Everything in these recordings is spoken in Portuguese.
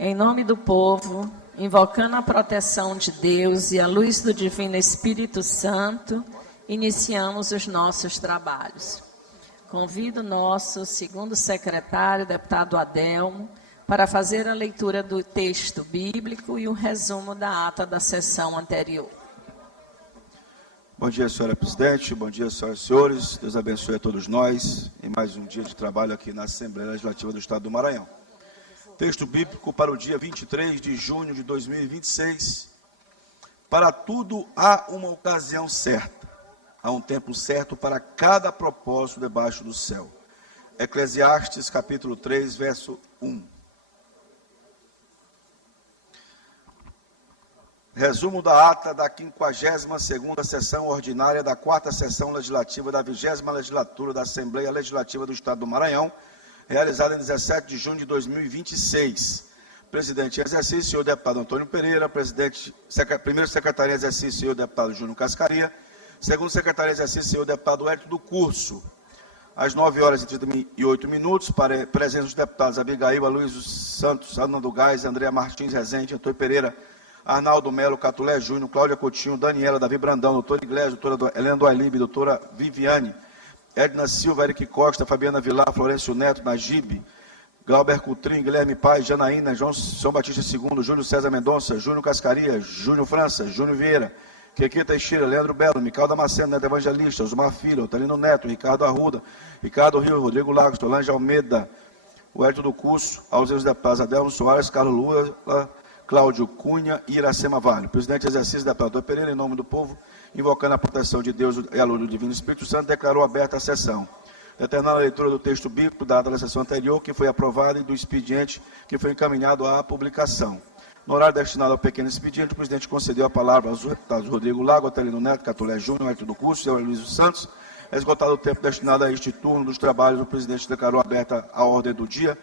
Em nome do povo, invocando a proteção de Deus e a luz do Divino Espírito Santo, iniciamos os nossos trabalhos. Convido o nosso segundo secretário, deputado Adelmo, para fazer a leitura do texto bíblico e o resumo da ata da sessão anterior. Bom dia, senhora presidente, bom dia, senhoras e senhores. Deus abençoe a todos nós em mais um dia de trabalho aqui na Assembleia Legislativa do Estado do Maranhão. Texto bíblico para o dia 23 de junho de 2026. Para tudo há uma ocasião certa, há um tempo certo para cada propósito debaixo do céu. Eclesiastes, capítulo 3, verso 1. Resumo da ata da 52ª sessão ordinária da 4ª sessão legislativa da 20ª legislatura da Assembleia Legislativa do Estado do Maranhão, realizada em 17 de junho de 2026. Presidente em exercício, senhor deputado Antônio Pereira. Primeiro secretário em exercício, senhor deputado Júnior Cascaria. Segundo secretário em exercício, senhor deputado Hélio do Curso. Às 9h38, presença os deputados Abigail, Aloysio Santos, Ana do Gás, Andréa Martins Rezende, Antônio Pereira, Arnaldo Melo, Catulé Júnior, Cláudia Coutinho, Daniela, Davi Brandão, doutora Iglesias, doutora Helena do Ailib, doutora Viviane, Edna Silva, Eric Costa, Fabiana Vilar, Florencio Neto, Najib, Glauber Coutrinho, Guilherme Paz, Janaína, João Batista II, Júlio César Mendonça, Júnior Cascaria, Júnior França, Júnior Vieira, Keke Teixeira, Leandro Belo, Micael Damasceno, Neto Evangelista, Osmar Filho, Otalino Neto, Ricardo Arruda, Ricardo Rio, Rodrigo Lagos, Solange Almeida, o Hélio do Curso, aos deputados Adelmo Soares, Carlos Lula, Cláudio Cunha e Iracema Vale. Presidente em exercício, deputado Antônio Pereira, em nome do povo, invocando a proteção de Deus e a luz do Divino Espírito Santo, declarou aberta a sessão. Determinando a leitura do texto bíblico dado na sessão anterior, que foi aprovado, e do expediente que foi encaminhado à publicação. No horário destinado ao pequeno expediente, o presidente concedeu a palavra aos deputados Rodrigo Lago, Otelino Neto, Catulé Júnior, Hélio do Curso e Aloysio Santos. Esgotado o tempo destinado a este turno dos trabalhos, o presidente declarou aberta a ordem do dia,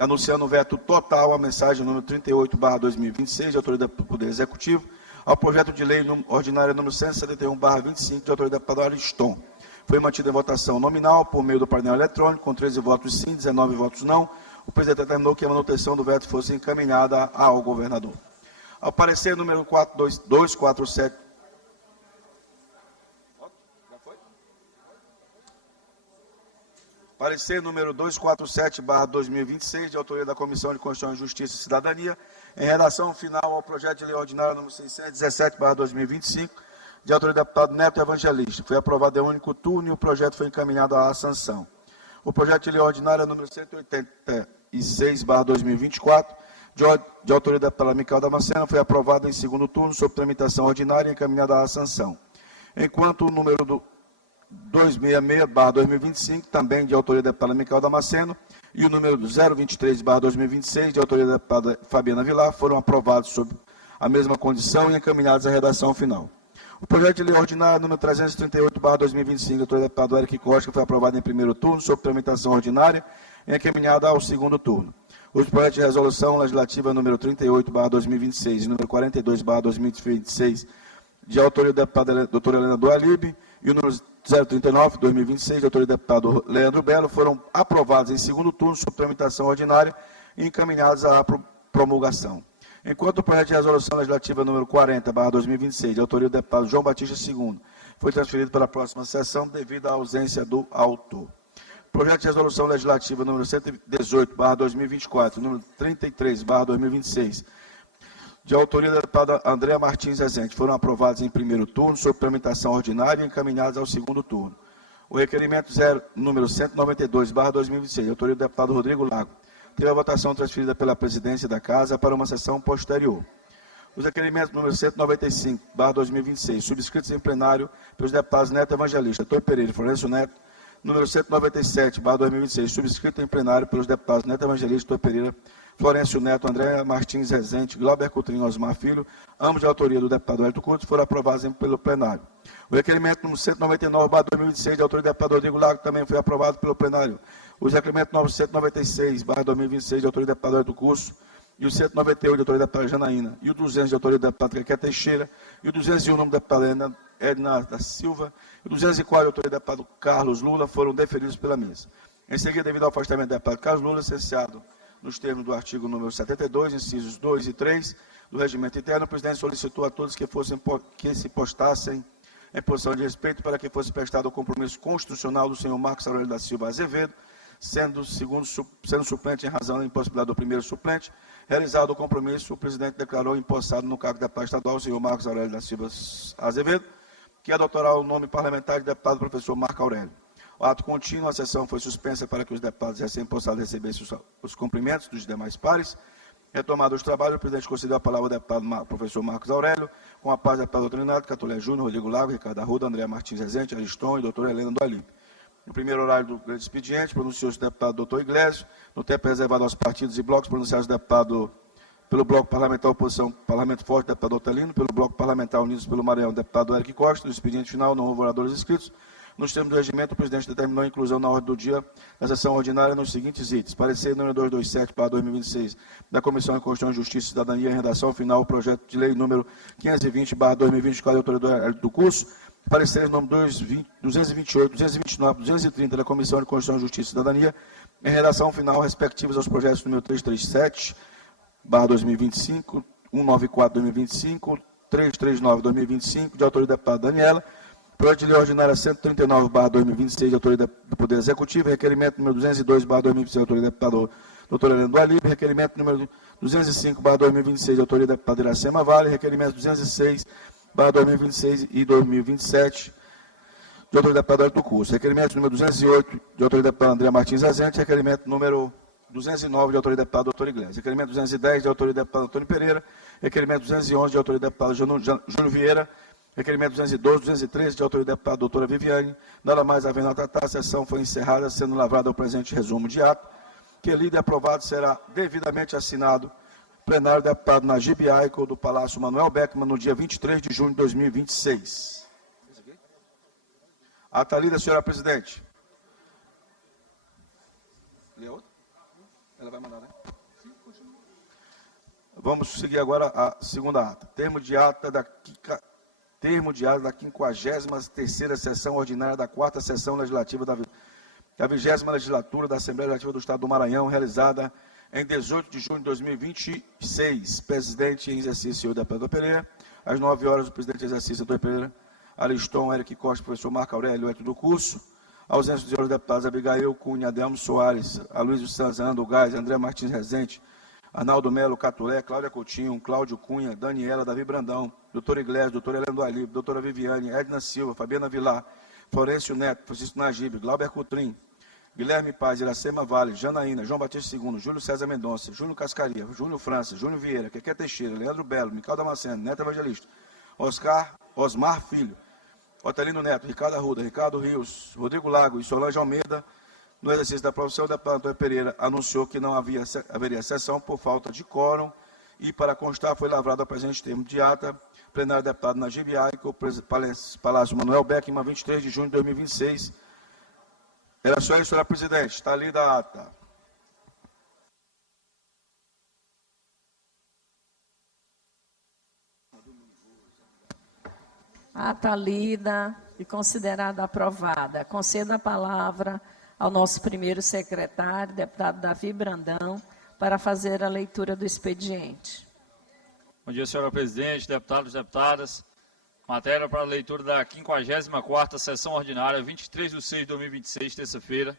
anunciando o veto total à mensagem número 38/2026, de autoria do Poder Executivo, ao projeto de lei ordinária número 171/25, de autoria do deputado Ariston. Foi mantida em votação nominal por meio do painel eletrônico, com 13 votos sim, 19 votos não. O presidente determinou que a manutenção do veto fosse encaminhada ao governador. Ao parecer número 247... Parecer número 247/2026, de autoria da Comissão de Constituição, Justiça e Cidadania, em redação final ao projeto de lei ordinário número 617/2025, de autoria do deputado Neto Evangelista. Foi aprovado em único turno e o projeto foi encaminhado à sanção. O projeto de lei ordinário número 186/2024, de autoria do deputado Micael Damasceno, foi aprovado em segundo turno, sob tramitação ordinária e encaminhado à sanção. Enquanto o número do 266/2025, também de autoria da deputada Micael Damasceno, e o número 023/2026, de autoria da deputada Fabiana Vilar, foram aprovados sob a mesma condição e encaminhados à redação final. O projeto de lei ordinário número 338/2025, de autoria da deputada Eric Costa, foi aprovado em primeiro turno, sob tramitação ordinária e encaminhado ao segundo turno. Os projetos de resolução legislativa número 38/2026 e número 42/2026, de autoria da deputada doutora Helena do Ailib, e o número 039/2026, de autoria do deputado Leandro Belo, foram aprovados em segundo turno, sob tramitação ordinária e encaminhados à promulgação. Enquanto o projeto de resolução legislativa número 40/2026, de autoria do deputado João Batista II, foi transferido para a próxima sessão devido à ausência do autor. Projeto de resolução legislativa número 118/2024, número 33/2026, de autoria da deputada Andréa Martins Rezende, foram aprovados em primeiro turno, sob tramitação ordinária e encaminhados ao segundo turno. O requerimento número 192/2026, de autoria do deputado Rodrigo Lago, teve a votação transferida pela presidência da Casa para uma sessão posterior. Os requerimentos número 195/2026, subscritos em plenário pelos deputados Neto Evangelista, Antônio Pereira e Florencio Neto, número 197/2026, subscrito em plenário pelos deputados Neto Evangelista, Antônio Pereira, Florencio Neto, Andréa Martins Rezende, Glauber Coutrinho, Osmar Filho, ambos de autoria do deputado Hélio Curto, foram aprovados pelo plenário. O requerimento número 199/2026, de autoria do deputado Rodrigo Lago, também foi aprovado pelo plenário. Os requerimentos número 196/2026, de autoria do deputado Hélio Curso, e o 198, de autoria da deputada Janaína, e o 200, de autoria do deputado Keke Teixeira, e o 201, nome da deputada Edna da Silva, e o 204, de autoria do deputado Carlos Lula, foram deferidos pela mesa. Em seguida, devido ao afastamento do deputado Carlos Lula, licenciado nos termos do artigo número 72, incisos 2 e 3 do Regimento Interno, o presidente solicitou a todos que se postassem em posição de respeito para que fosse prestado o compromisso constitucional do senhor Marcos Aurélio da Silva Azevedo, sendo suplente em razão da impossibilidade do primeiro suplente. Realizado o compromisso, o presidente declarou empossado no cargo de deputado estadual o senhor Marcos Aurélio da Silva Azevedo, que adotará o nome parlamentar de deputado professor Marco Aurélio. O ato contínuo, a sessão foi suspensa para que os deputados recém-possados recebessem os cumprimentos dos demais pares. Retomado os trabalhos, o presidente concedeu a palavra ao deputado professor Marcos Aurélio, com a paz do deputado doutor Renato, Catolé Júnior, Rodrigo Lago, Ricardo Arruda, André Martins Rezende, Ariston e doutora Helena do Alipe. No primeiro horário do grande expediente, pronunciou-se o deputado doutor Iglesias. No tempo reservado aos partidos e blocos, pronunciaram-se o deputado pelo Bloco Parlamentar Oposição Parlamento Forte, deputado Otelino, pelo Bloco Parlamentar Unidos pelo Maranhão, deputado Eric Costa. No expediente final, não houve oradores inscritos. Nos termos do regimento, o presidente determinou a inclusão na ordem do dia da sessão ordinária nos seguintes itens. Parecer número 227/2026 da Comissão de Constituição, Justiça e Cidadania, em redação final, projeto de lei número 520/2024, de autoria do curso. Pareceres número 228, 229, 230 da Comissão de Constituição, Justiça e Cidadania, em redação final, respectivos aos projetos número 337/2025, 194/2025, 339/2025, de autoria do deputado Daniela. Projeto de lei ordinária 139/2026, de autoria do Poder Executivo. Requerimento número 202/2026, de autoria do deputado doutor Helena do Alipe. Requerimento número 205/2026, de autoria do deputado Iracema Vale. Requerimento 206/2026 e 2027, de autoria do deputado Hélio do Curso. Requerimento número 208, de autoria do deputado André Martins Azente. Requerimento número 209, de autoria do deputado doutor Iglesias. Requerimento 210, de autoria do deputado Antônio Pereira. Requerimento 211, de autoria do deputado Júnior Vieira. Requerimento 212, 213, de autoria do deputado doutora Viviane. Nada mais havendo a tratar, a sessão foi encerrada, sendo lavrado o presente resumo de ato, que lido e aprovado será devidamente assinado plenário do deputado Najib Aico, do Palácio Manuel Beckmann, no dia 23 de junho de 2026. Ata lida, senhora presidente. Lê outra? Ela vai mandar, né? Vamos seguir agora a segunda ata. Termo de ata da 53ª sessão ordinária da 4ª sessão legislativa da 20ª legislatura da Assembleia Legislativa do Estado do Maranhão, realizada em 18 de junho de 2026. Presidente em exercício, senhor deputado Pereira. Às 9 horas, o presidente em exercício, doutor Pereira. Ariston, Eric Costa, professor Marco Aurélio, do curso. Ausência dos senhores deputados Abigail Cunha, Adelmo Soares, Aloysio Santos, Arnaldo Gás, André Martins Rezende, Arnaldo Melo, Catulé, Cláudia Coutinho, Cláudio Cunha, Daniela, Davi Brandão, doutor Iglesias, doutor Helena do Alipe, doutora Viviane, Edna Silva, Fabiana Vilar, Florencio Neto, Francisco Najib, Glauber Coutrin, Guilherme Paz, Iracema Vale, Janaína, João Batista II, Júlio César Mendonça, Júlio Cascaria, Júlio França, Júnior Vieira, Quequé Teixeira, Leandro Belo, Mical Damasceno, Neto Evangelista, Osmar Filho, Otelino Neto, Ricardo Arruda, Ricardo Rios, Rodrigo Lago e Solange Almeida. No exercício da profissão, o deputado Antônio Pereira anunciou que não haveria sessão por falta de quórum e, para constar, foi lavrado a presente termo de ata, plenário do deputado Najib Aico, Palácio Manuel Beckmann, 23 de junho de 2026. Era só isso, senhora presidente. Está lida a ata. Ata lida e considerada aprovada. Concedo a palavra ao nosso primeiro secretário, deputado Davi Brandão, para fazer a leitura do expediente. Bom dia, senhora presidente, deputados e deputadas. Matéria para a leitura da 54ª sessão ordinária, 23 de 6 de 2026, terça-feira.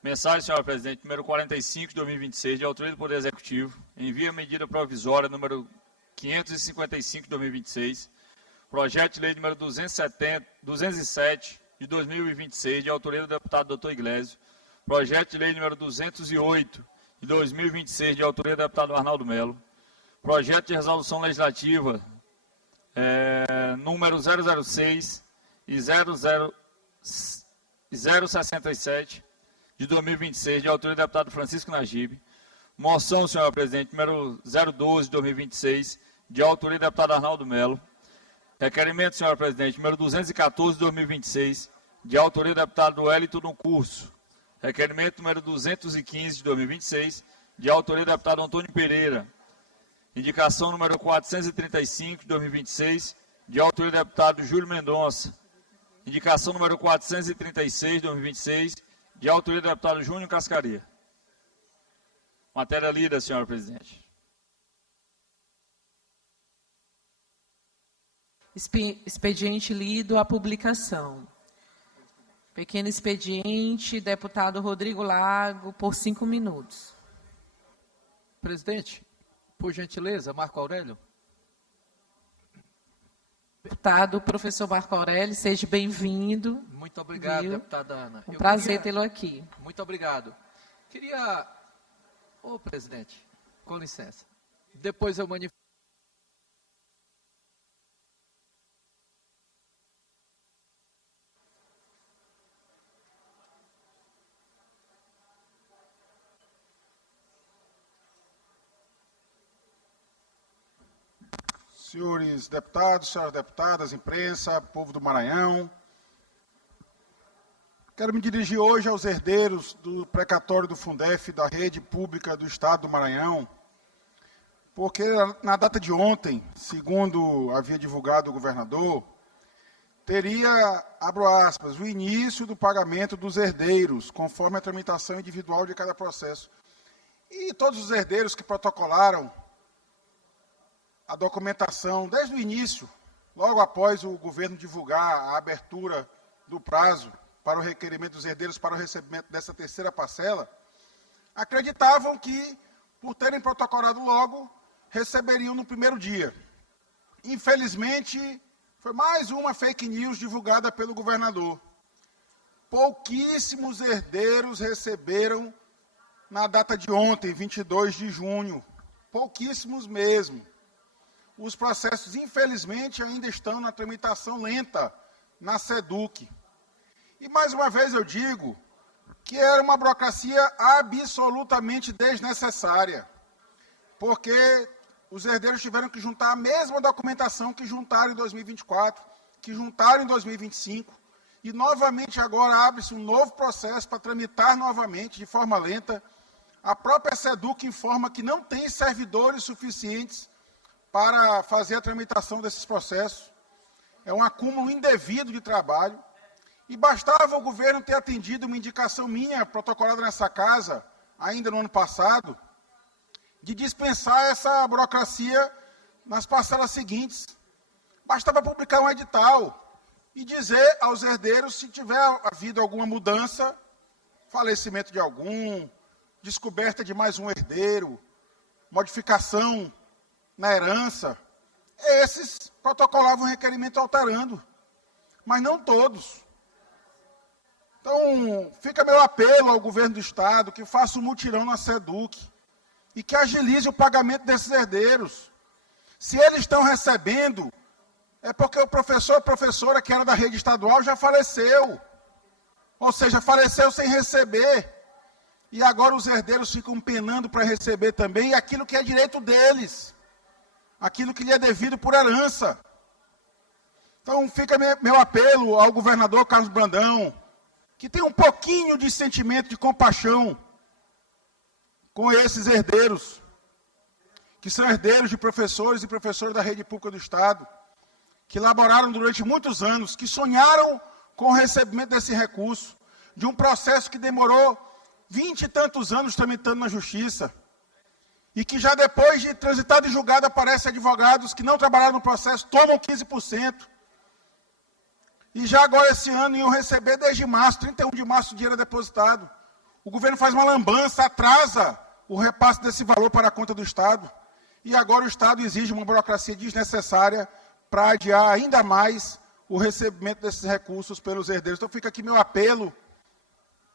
Mensagem, senhora presidente, número 45 de 2026, de autoria do Poder Executivo. Envia medida provisória número 555 de 2026. Projeto de lei número 207 de 2026, de autoria do deputado doutor Iglesias. Projeto de lei número 208 de 2026, de autoria do deputado Arnaldo Melo. Projeto de resolução legislativa número 006 e 067 de 2026, de autoria do deputado Francisco Najib. Moção, senhora presidente, número 012 de 2026, de autoria do deputado Arnaldo Melo. Requerimento, senhora presidente, número 214 de 2026, de autoria do deputado Wellington no curso. Requerimento número 215 de 2026, de autoria do deputado Antônio Pereira. Indicação número 435 de 2026, de autoria do deputado Júlio Mendonça. Indicação número 436 de 2026, de autoria do deputado Júnior Cascaria. Matéria lida, senhora presidente. Expediente lido, a publicação. Pequeno expediente, deputado Rodrigo Lago, por 5 minutos. Presidente, por gentileza, Marco Aurélio. Deputado professor Marco Aurélio, seja bem-vindo. Muito obrigado, Viu? deputada Ana. Um prazer tê-lo aqui. Muito obrigado. Queria... Ô, presidente, com licença. Depois eu manifesto. Senhores deputados, senhoras deputadas, imprensa, povo do Maranhão. Quero me dirigir hoje aos herdeiros do precatório do Fundef, da rede pública do Estado do Maranhão, porque na data de ontem, segundo havia divulgado o governador, teria, abro aspas, o início do pagamento dos herdeiros, conforme a tramitação individual de cada processo. E todos os herdeiros que protocolaram a documentação desde o início, logo após o governo divulgar a abertura do prazo para o requerimento dos herdeiros para o recebimento dessa terceira parcela, acreditavam que, por terem protocolado logo, receberiam no primeiro dia. Infelizmente, foi mais uma fake news divulgada pelo governador. Pouquíssimos herdeiros receberam na data de ontem, 22 de junho. Pouquíssimos mesmo. Os processos, infelizmente, ainda estão na tramitação lenta na SEDUC. E, mais uma vez, eu digo que era uma burocracia absolutamente desnecessária, porque os herdeiros tiveram que juntar a mesma documentação que juntaram em 2024, que juntaram em 2025, e, novamente, agora abre-se um novo processo para tramitar novamente, de forma lenta. A própria SEDUC informa que não tem servidores suficientes para fazer a tramitação desses processos. É um acúmulo indevido de trabalho. E bastava o governo ter atendido uma indicação minha, protocolada nessa casa, ainda no ano passado, de dispensar essa burocracia nas parcelas seguintes. Bastava publicar um edital e dizer aos herdeiros se tiver havido alguma mudança, falecimento de algum, descoberta de mais um herdeiro, modificação na herança, esses protocolavam o requerimento alterando, mas não todos. Então, fica meu apelo ao governo do Estado que faça um mutirão na SEDUC e que agilize o pagamento desses herdeiros. Se eles estão recebendo, é porque o professor ou professora que era da rede estadual já faleceu, ou seja, faleceu sem receber, e agora os herdeiros ficam penando para receber também aquilo que é direito deles, aquilo que lhe é devido por herança. Então, fica meu apelo ao governador Carlos Brandão, que tem um pouquinho de sentimento de compaixão com esses herdeiros, que são herdeiros de professores e professoras da rede pública do Estado, que laboraram durante muitos anos, que sonharam com o recebimento desse recurso, de um processo que demorou 20 e tantos anos tramitando na Justiça, e que já depois de transitado e julgado aparecem advogados que não trabalharam no processo, tomam 15%. E já agora esse ano iam receber desde março, 31 de março, o dinheiro é depositado. O governo faz uma lambança, atrasa o repasse desse valor para a conta do Estado. E agora o Estado exige uma burocracia desnecessária para adiar ainda mais o recebimento desses recursos pelos herdeiros. Então fica aqui meu apelo,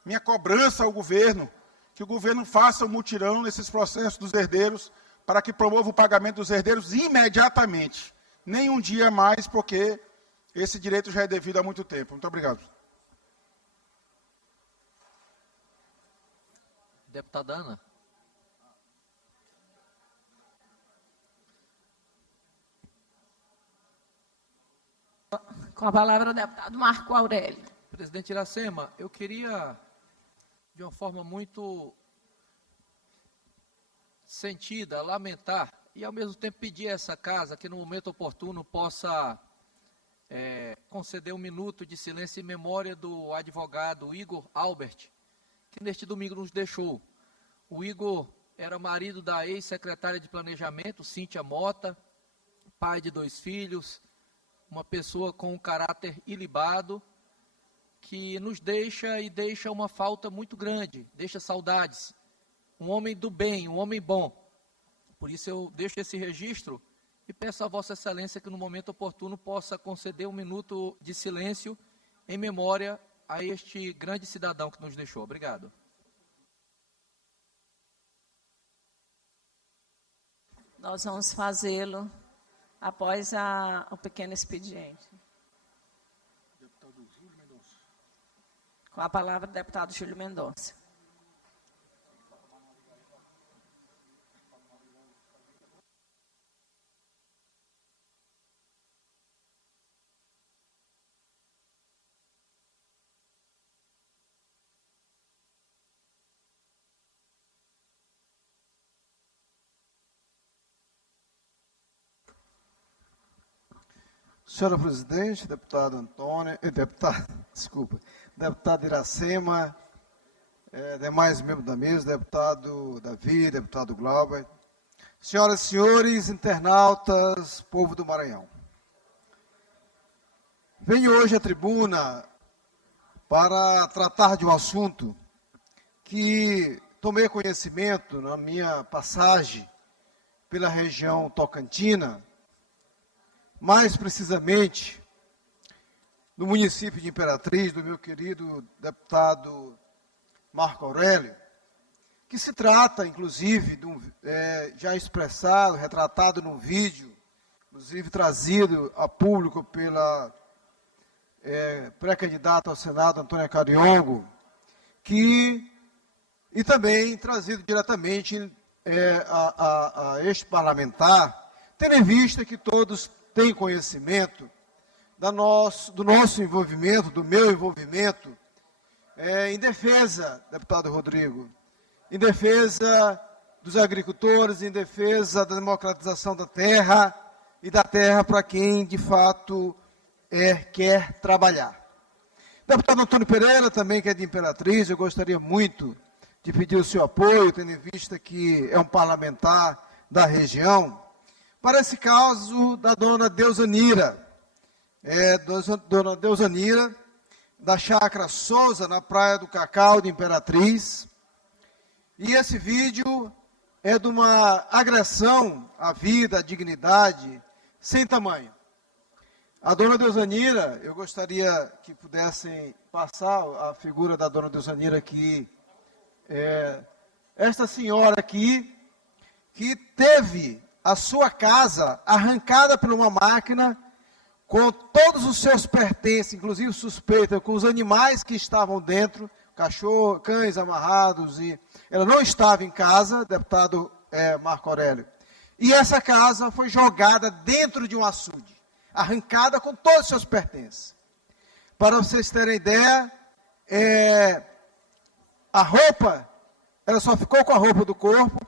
minha cobrança ao governo, que o governo faça um mutirão nesses processos dos herdeiros, para que promova o pagamento dos herdeiros imediatamente. Nem um dia mais, porque esse direito já é devido há muito tempo. Muito obrigado. Deputada Ana. Com a palavra o deputado Marco Aurélio. Presidente Iracema, eu queria, de uma forma muito sentida, lamentar e, ao mesmo tempo, pedir a essa casa que, no momento oportuno, possa conceder um minuto de silêncio em memória do advogado Igor Albert, que neste domingo nos deixou. O Igor era marido da ex-secretária de Planejamento, Cíntia Mota, pai de 2 filhos, uma pessoa com um caráter ilibado, que nos deixa e deixa uma falta muito grande, deixa saudades. Um homem do bem, um homem bom. Por isso eu deixo esse registro e peço a Vossa Excelência que no momento oportuno possa conceder 1 minuto de silêncio em memória a este grande cidadão que nos deixou. Obrigado. Nós vamos fazê-lo após o pequeno expediente. Com a palavra, o deputado Júlio Mendonça. Senhora presidente, deputado Antônio, deputado Iracema, demais membros da mesa, deputado Davi, deputado Glauber, senhoras e senhores, internautas, povo do Maranhão. Venho hoje à tribuna para tratar de um assunto que tomei conhecimento na minha passagem pela região tocantina, mais precisamente no município de Imperatriz, do meu querido deputado Marco Aurélio, que se trata, inclusive, de já expressado, retratado num vídeo, inclusive trazido a público pela pré-candidata ao Senado, Antônia Cariongo, e também trazido diretamente a este parlamentar, tendo em vista que todos têm conhecimento do nosso envolvimento, do meu envolvimento, em defesa, deputado Rodrigo, em defesa dos agricultores, em defesa da democratização da terra e da terra para quem, de fato, quer trabalhar. Deputado Antônio Pereira, também que é de Imperatriz, eu gostaria muito de pedir o seu apoio, tendo em vista que é um parlamentar da região, para esse caso da dona Deusanira, dona Deusanira, da Chácara Souza, na Praia do Cacau, de Imperatriz. E esse vídeo é de uma agressão à vida, à dignidade, sem tamanho. A dona Deusanira, eu gostaria que pudessem passar a figura da dona Deusanira aqui. Esta senhora aqui, que teve a sua casa arrancada por uma máquina, com todos os seus pertences, inclusive suspeita, com os animais que estavam dentro, cachorro, cães amarrados, e ela não estava em casa, deputado Marco Aurélio. E essa casa foi jogada dentro de um açude, arrancada com todos os seus pertences. Para vocês terem ideia, a roupa, ela só ficou com a roupa do corpo,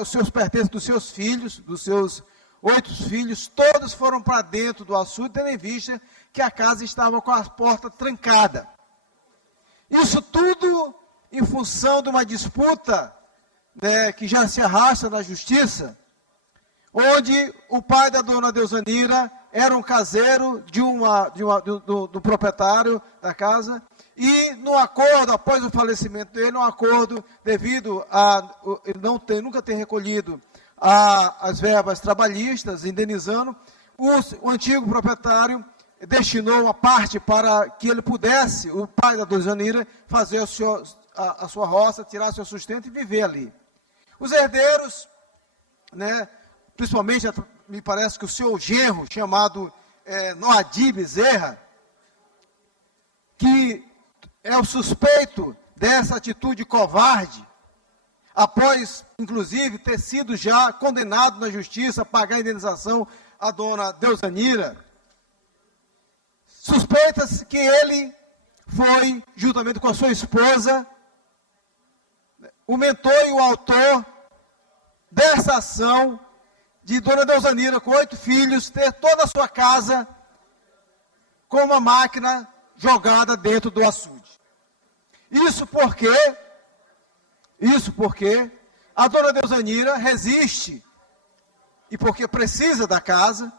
os seus pertences dos seus filhos, dos seus 8 filhos, todos foram para dentro do açude, tendo em vista que a casa estava com a porta trancada. Isso tudo em função de uma disputa, que já se arrasta na justiça, onde o pai da dona Deusanira era um caseiro do proprietário da casa, e no acordo, após o falecimento dele, um acordo devido a ele nunca ter recolhido as verbas trabalhistas, indenizando, o antigo proprietário destinou uma parte para que ele pudesse, o pai da Deusanira, fazer a sua roça, tirar seu sustento e viver ali. Os herdeiros, principalmente, me parece que o seu genro, chamado Noadi Bezerra, que é o suspeito dessa atitude covarde, após, inclusive, ter sido já condenado na justiça a pagar a indenização à dona Deusanira, suspeita-se que ele foi, juntamente com a sua esposa, o mentor e o autor dessa ação de dona Deusanira, com 8 filhos, ter toda a sua casa com uma máquina jogada dentro do açude. Isso porque A dona Deusanira resiste, e porque precisa da casa,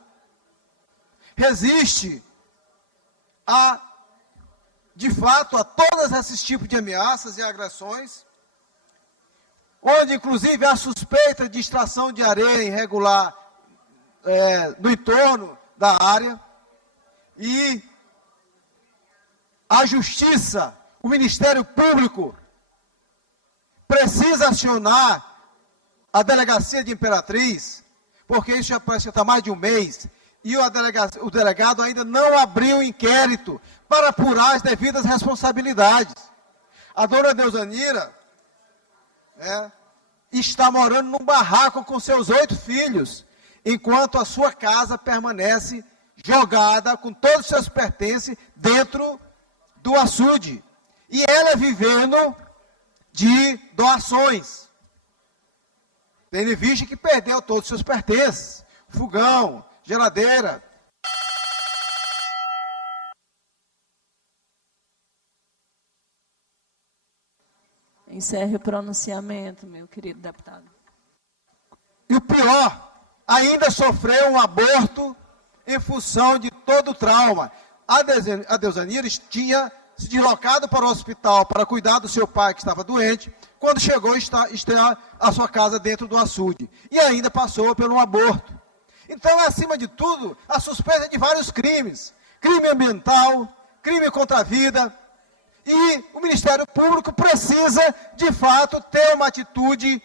resiste de fato, a todos esses tipos de ameaças e agressões, onde inclusive há suspeita de extração de areia irregular no entorno da área, e a Justiça, o Ministério Público, precisa acionar a Delegacia de Imperatriz, porque isso já parece que está mais de um mês, e o delegado ainda não abriu o inquérito para apurar as devidas responsabilidades. A dona Deusanira está morando num barraco com seus 8 filhos, enquanto a sua casa permanece jogada com todos os seus pertences dentro do açude. E ela vivendo de doações. Tendo em vista que perdeu todos os seus pertences, fogão, geladeira. Encerre o pronunciamento, meu querido deputado. E o pior, ainda sofreu um aborto em função de todo o trauma. A Deusanira tinha se deslocado para o hospital para cuidar do seu pai que estava doente, quando chegou está a sua casa dentro do açude. E ainda passou por um aborto. Então, acima de tudo, a suspeita de vários crimes. Crime ambiental, crime contra a vida. E o Ministério Público precisa, de fato, ter uma atitude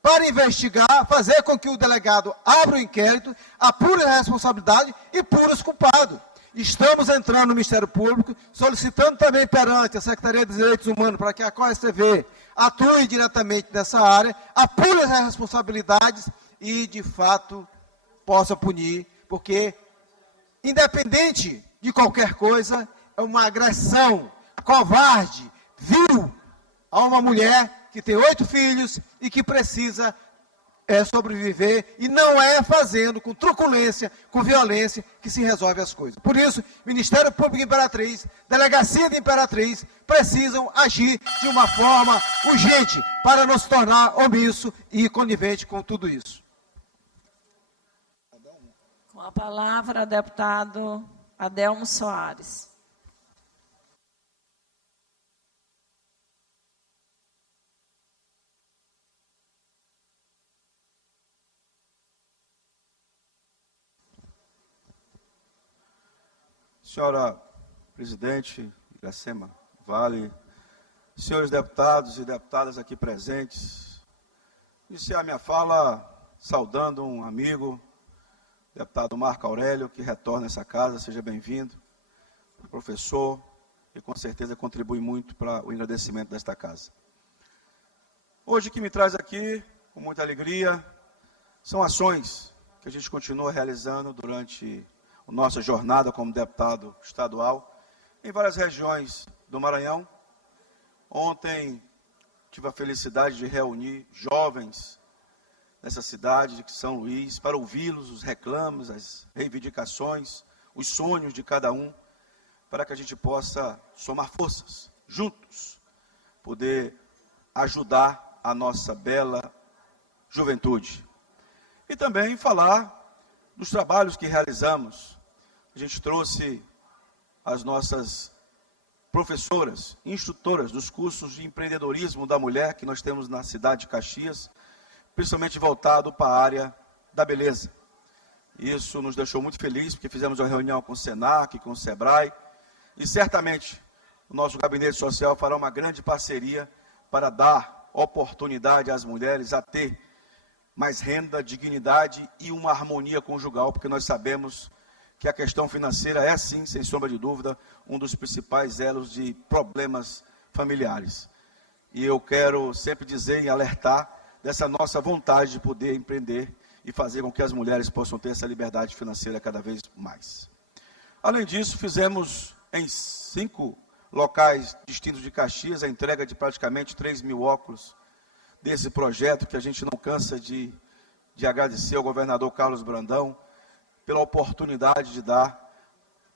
para investigar, fazer com que o delegado abra o inquérito, apure a responsabilidade e pure os culpados. Estamos entrando no Ministério Público, solicitando também perante a Secretaria de Direitos Humanos para que a COSTV atue diretamente nessa área, apure as responsabilidades e, de fato, possa punir, porque, independente de qualquer coisa, é uma agressão covarde, vil, a uma mulher que tem 8 filhos e que precisa sobreviver, e não é fazendo com truculência, com violência, que se resolve as coisas. Por isso, Ministério Público Imperatriz, Delegacia de Imperatriz, precisam agir de uma forma urgente para não se tornar omisso e conivente com tudo isso. Com a palavra, deputado Adelmo Soares. Senhora presidente Iracema Vale, senhores deputados e deputadas aqui presentes, iniciar minha fala saudando um amigo, deputado Marco Aurélio, que retorna a essa casa, seja bem-vindo, professor, que com certeza contribui muito para o engrandecimento desta casa. Hoje o que me traz aqui, com muita alegria, são ações que a gente continua realizando durante nossa jornada como deputado estadual em várias regiões do Maranhão. Ontem tive a felicidade de reunir jovens nessa cidade de São Luís para ouvi-los, os reclames, as reivindicações, os sonhos de cada um, para que a gente possa somar forças, juntos, poder ajudar a nossa bela juventude. E também falar dos trabalhos que realizamos. A gente trouxe as nossas professoras, instrutoras dos cursos de empreendedorismo da mulher que nós temos na cidade de Caxias, principalmente voltado para a área da beleza. Isso nos deixou muito felizes, porque fizemos uma reunião com o SENAC, com o SEBRAE, e certamente o nosso gabinete social fará uma grande parceria para dar oportunidade às mulheres a ter mais renda, dignidade e uma harmonia conjugal, porque nós sabemos que a questão financeira é, sim, sem sombra de dúvida, um dos principais elos de problemas familiares. E eu quero sempre dizer e alertar dessa nossa vontade de poder empreender e fazer com que as mulheres possam ter essa liberdade financeira cada vez mais. Além disso, fizemos em 5 locais distintos de Caxias a entrega de praticamente 3.000 óculos desse projeto, que a gente não cansa de agradecer ao governador Carlos Brandão pela oportunidade de dar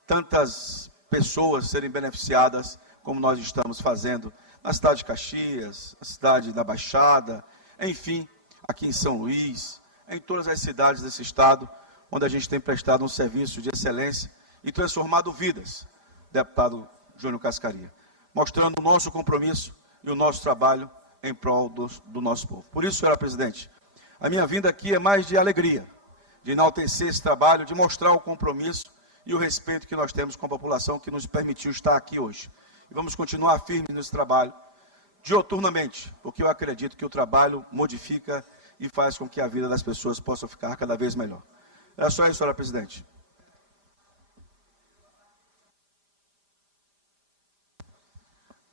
tantas pessoas serem beneficiadas como nós estamos fazendo na cidade de Caxias, na cidade da Baixada, enfim, aqui em São Luís, em todas as cidades desse estado, onde a gente tem prestado um serviço de excelência e transformado vidas, deputado Júnior Cascaria, mostrando o nosso compromisso e o nosso trabalho em prol do nosso povo. Por isso, senhora presidente, a minha vinda aqui é mais de alegria, de enaltecer esse trabalho, de mostrar o compromisso e o respeito que nós temos com a população que nos permitiu estar aqui hoje. E vamos continuar firmes nesse trabalho, dioturnamente, porque eu acredito que o trabalho modifica e faz com que a vida das pessoas possa ficar cada vez melhor. É só isso, senhora presidente.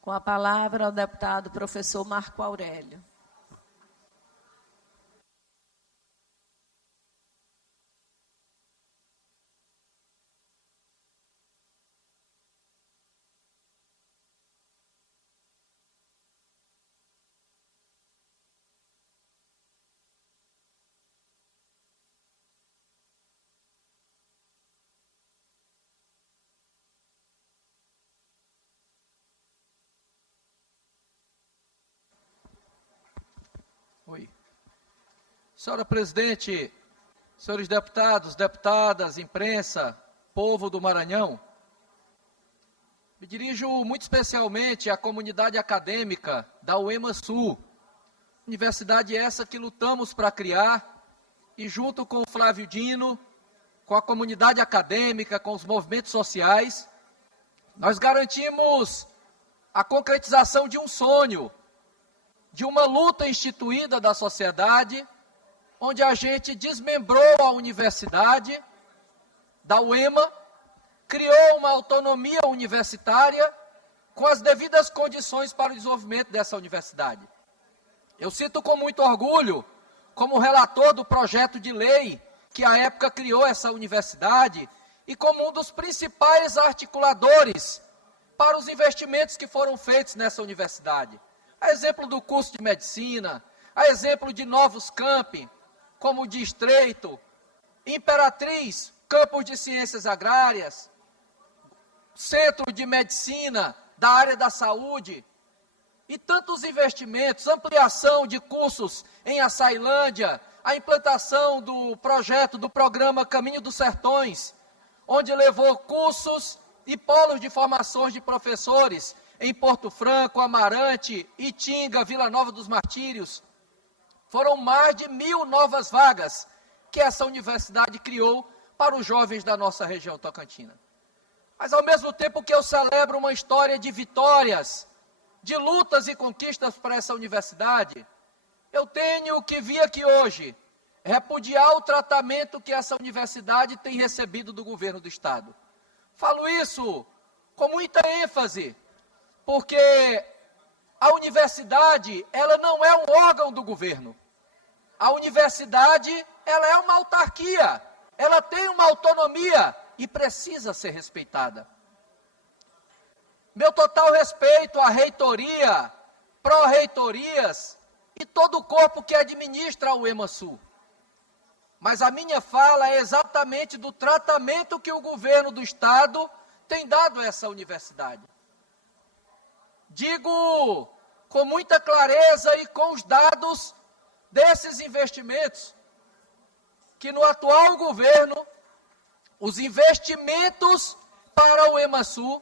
Com a palavra, o deputado professor Marco Aurélio. Oi. Senhora presidente, senhores deputados, deputadas, imprensa, povo do Maranhão, me dirijo muito especialmente à comunidade acadêmica da UEMA-Sul, universidade essa que lutamos para criar, e junto com o Flávio Dino, com a comunidade acadêmica, com os movimentos sociais, nós garantimos a concretização de um sonho, de uma luta instituída da sociedade, onde a gente desmembrou a universidade da UEMA, criou uma autonomia universitária com as devidas condições para o desenvolvimento dessa universidade. Eu cito com muito orgulho, como relator do projeto de lei que à época criou essa universidade e como um dos principais articuladores para os investimentos que foram feitos nessa universidade. A exemplo do curso de medicina, a exemplo de novos campi, como o de Estreito, Imperatriz, campus de ciências agrárias, centro de medicina da área da saúde, e tantos investimentos, ampliação de cursos em Açailândia, a implantação do projeto do programa Caminho dos Sertões, onde levou cursos e polos de formações de professores em Porto Franco, Amarante, Itinga, Vila Nova dos Martírios. Foram mais de 1.000 novas vagas que essa universidade criou para os jovens da nossa região tocantina. Mas, ao mesmo tempo que eu celebro uma história de vitórias, de lutas e conquistas para essa universidade, eu tenho que vir aqui hoje repudiar o tratamento que essa universidade tem recebido do governo do Estado. Falo isso com muita ênfase, porque a universidade, ela não é um órgão do governo. A universidade, ela é uma autarquia, ela tem uma autonomia e precisa ser respeitada. Meu total respeito à reitoria, pró-reitorias e todo o corpo que administra a UEMA-Sul. Mas a minha fala é exatamente do tratamento que o governo do Estado tem dado a essa universidade. Digo com muita clareza e com os dados desses investimentos, que no atual governo, os investimentos para o UEMA-Sul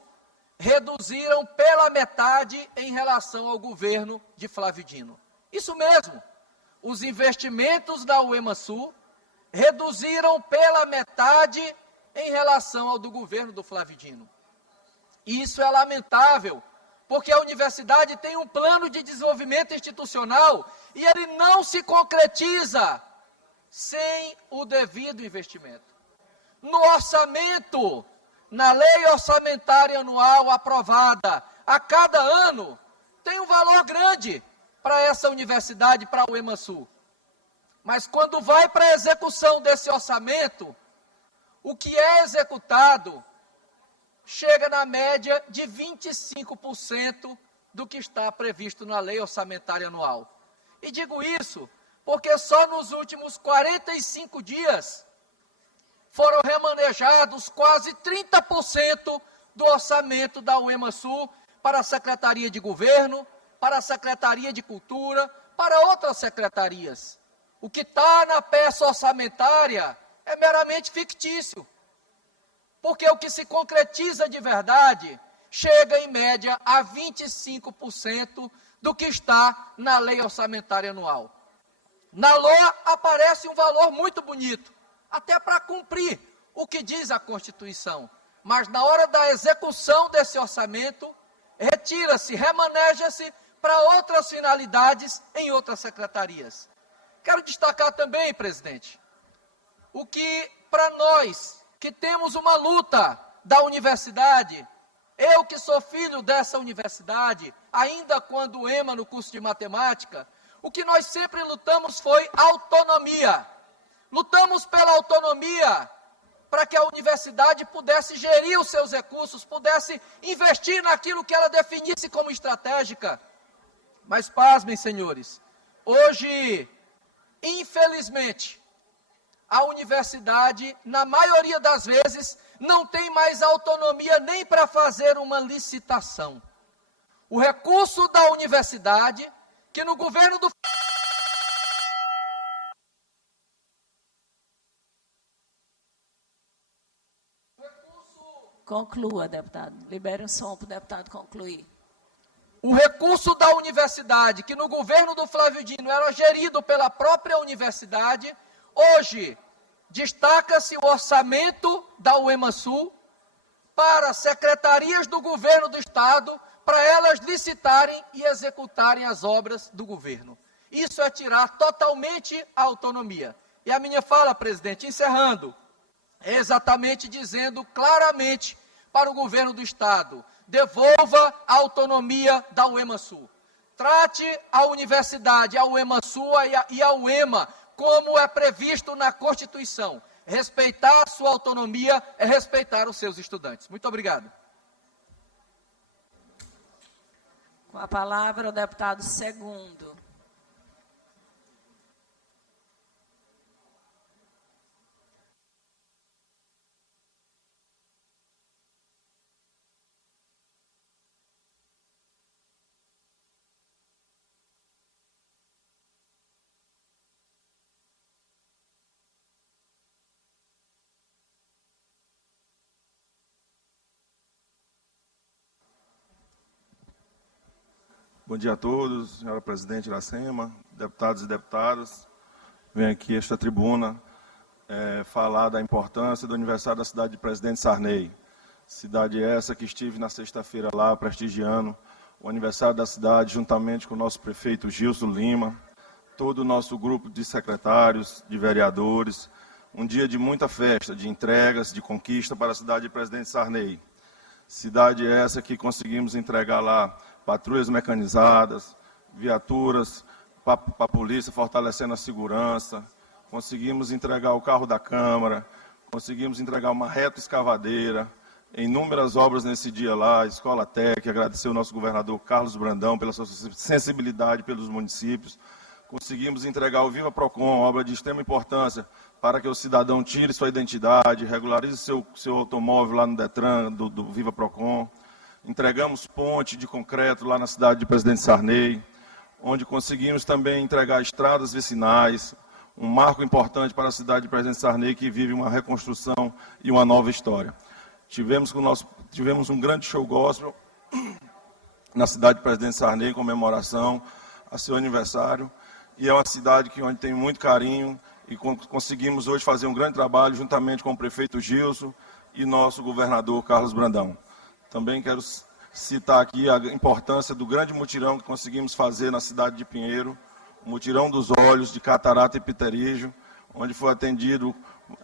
reduziram pela metade em relação ao governo de Flávio Dino. Isso mesmo, os investimentos da UEMA-Sul reduziram pela metade em relação ao do governo do Flávio Dino. Isso é lamentável, porque a universidade tem um plano de desenvolvimento institucional e ele não se concretiza sem o devido investimento. No orçamento, na lei orçamentária anual aprovada a cada ano, tem um valor grande para essa universidade, para a UEMA-Sul. Mas quando vai para a execução desse orçamento, o que é executado chega na média de 25% do que está previsto na lei orçamentária anual. E digo isso porque só nos últimos 45 dias foram remanejados quase 30% do orçamento da UEMA-Sul para a Secretaria de Governo, para a Secretaria de Cultura, para outras secretarias. O que está na peça orçamentária é meramente fictício, porque o que se concretiza de verdade chega, em média, a 25% do que está na lei orçamentária anual. Na LOA aparece um valor muito bonito, até para cumprir o que diz a Constituição. Mas na hora da execução desse orçamento, retira-se, remaneja-se para outras finalidades em outras secretarias. Quero destacar também, presidente, o que para nós que temos uma luta da universidade, eu que sou filho dessa universidade, ainda quando EMA no curso de matemática, o que nós sempre lutamos foi autonomia. Lutamos pela autonomia para que a universidade pudesse gerir os seus recursos, pudesse investir naquilo que ela definisse como estratégica. Mas pasmem, senhores, hoje, infelizmente, a universidade, na maioria das vezes, não tem mais autonomia nem para fazer uma licitação. O recurso da universidade, que no governo do... Conclua, deputado. Libere o som para o deputado concluir. O recurso da universidade, que no governo do Flávio Dino era gerido pela própria universidade, hoje destaca-se o orçamento da UEMA-Sul para secretarias do governo do Estado, para elas licitarem e executarem as obras do governo. Isso é tirar totalmente a autonomia. E a minha fala, presidente, encerrando, é exatamente dizendo claramente para o governo do Estado: devolva a autonomia da UEMA-Sul. Trate a universidade, a UEMA-Sul e a UEMA como é previsto na Constituição. Respeitar a sua autonomia é respeitar os seus estudantes. Muito obrigado. Com a palavra, o deputado Segundo. Bom dia a todos, senhora presidente Iracema, deputados e deputadas. Venho aqui a esta tribuna falar da importância do aniversário da cidade de Presidente Sarney. Cidade essa que estive na sexta-feira lá prestigiando o aniversário da cidade, juntamente com o nosso prefeito Gilson Lima, todo o nosso grupo de secretários, de vereadores. Um dia de muita festa, de entregas, de conquista para a cidade de Presidente Sarney. Cidade essa que conseguimos entregar lá patrulhas mecanizadas, viaturas para a polícia, fortalecendo a segurança. Conseguimos entregar o carro da Câmara, conseguimos entregar uma reta escavadeira, inúmeras obras nesse dia lá, Escola Tec, agradecer ao nosso governador Carlos Brandão pela sua sensibilidade pelos municípios. Conseguimos entregar o Viva Procon, obra de extrema importância para que o cidadão tire sua identidade, regularize seu automóvel lá no Detran do Viva Procon. Entregamos ponte de concreto lá na cidade de Presidente Sarney, onde conseguimos também entregar estradas vicinais, um marco importante para a cidade de Presidente Sarney, que vive uma reconstrução e uma nova história. Tivemos um grande show gospel na cidade de Presidente Sarney, em comemoração a seu aniversário, e é uma cidade onde tem muito carinho, e conseguimos hoje fazer um grande trabalho juntamente com o prefeito Gilson e nosso governador Carlos Brandão. Também quero citar aqui a importância do grande mutirão que conseguimos fazer na cidade de Pinheiro, o mutirão dos olhos de catarata e pterígio, onde foi atendido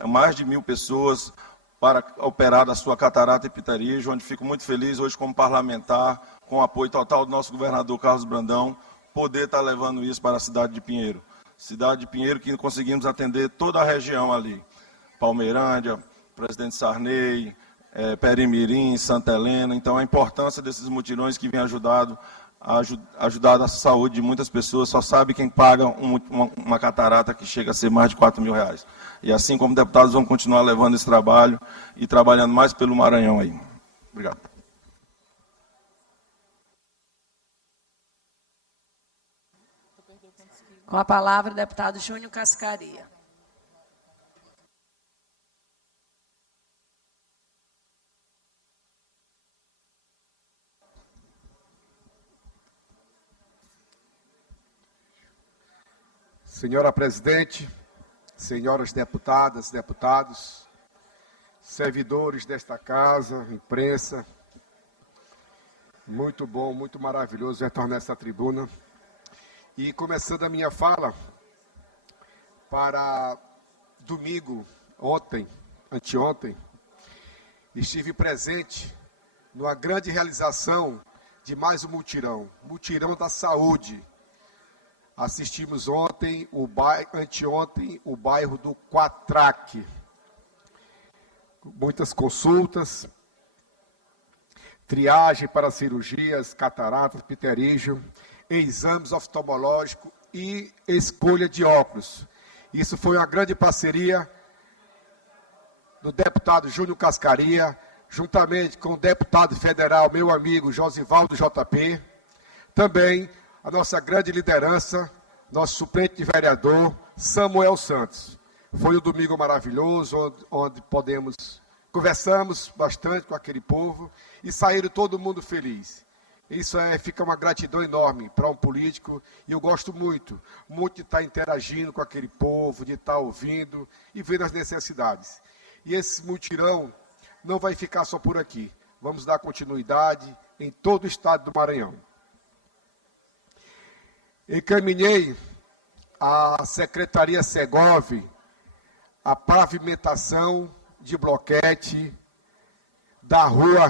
mais de 1.000 pessoas para operar da sua catarata e pterígio, onde fico muito feliz hoje como parlamentar, com o apoio total do nosso governador Carlos Brandão, poder estar levando isso para a cidade de Pinheiro. Cidade de Pinheiro que conseguimos atender toda a região ali, Palmeirândia, Presidente Sarney, Perimirim, Santa Helena. Então, a importância desses mutirões que vem ajudar a saúde de muitas pessoas. Só sabe quem paga uma catarata que chega a ser mais de R$4.000. E assim como deputados, vamos continuar levando esse trabalho e trabalhando mais pelo Maranhão aí. Obrigado. Com a palavra, o deputado Júnior Cascaria. Senhora presidente, senhoras deputadas, deputados, servidores desta casa, imprensa, muito bom, muito maravilhoso retornar a essa tribuna. E começando a minha fala, para domingo, anteontem, estive presente numa grande realização de mais um mutirão da saúde. Assistimos anteontem, o bairro do Quatraque. Muitas consultas, triagem para cirurgias, cataratas, pterígio, exames oftalmológicos e escolha de óculos. Isso foi uma grande parceria do deputado Júnior Cascaria, juntamente com o deputado federal, meu amigo Josivaldo JP, também a nossa grande liderança, nosso suplente de vereador, Samuel Santos. Foi um domingo maravilhoso, onde conversamos bastante com aquele povo e saíram todo mundo feliz. Isso fica uma gratidão enorme para um político, e eu gosto muito de estar interagindo com aquele povo, de estar ouvindo e vendo as necessidades. E esse mutirão não vai ficar só por aqui. Vamos dar continuidade em todo o estado do Maranhão. Encaminhei à Secretaria Segov a pavimentação de bloquete da rua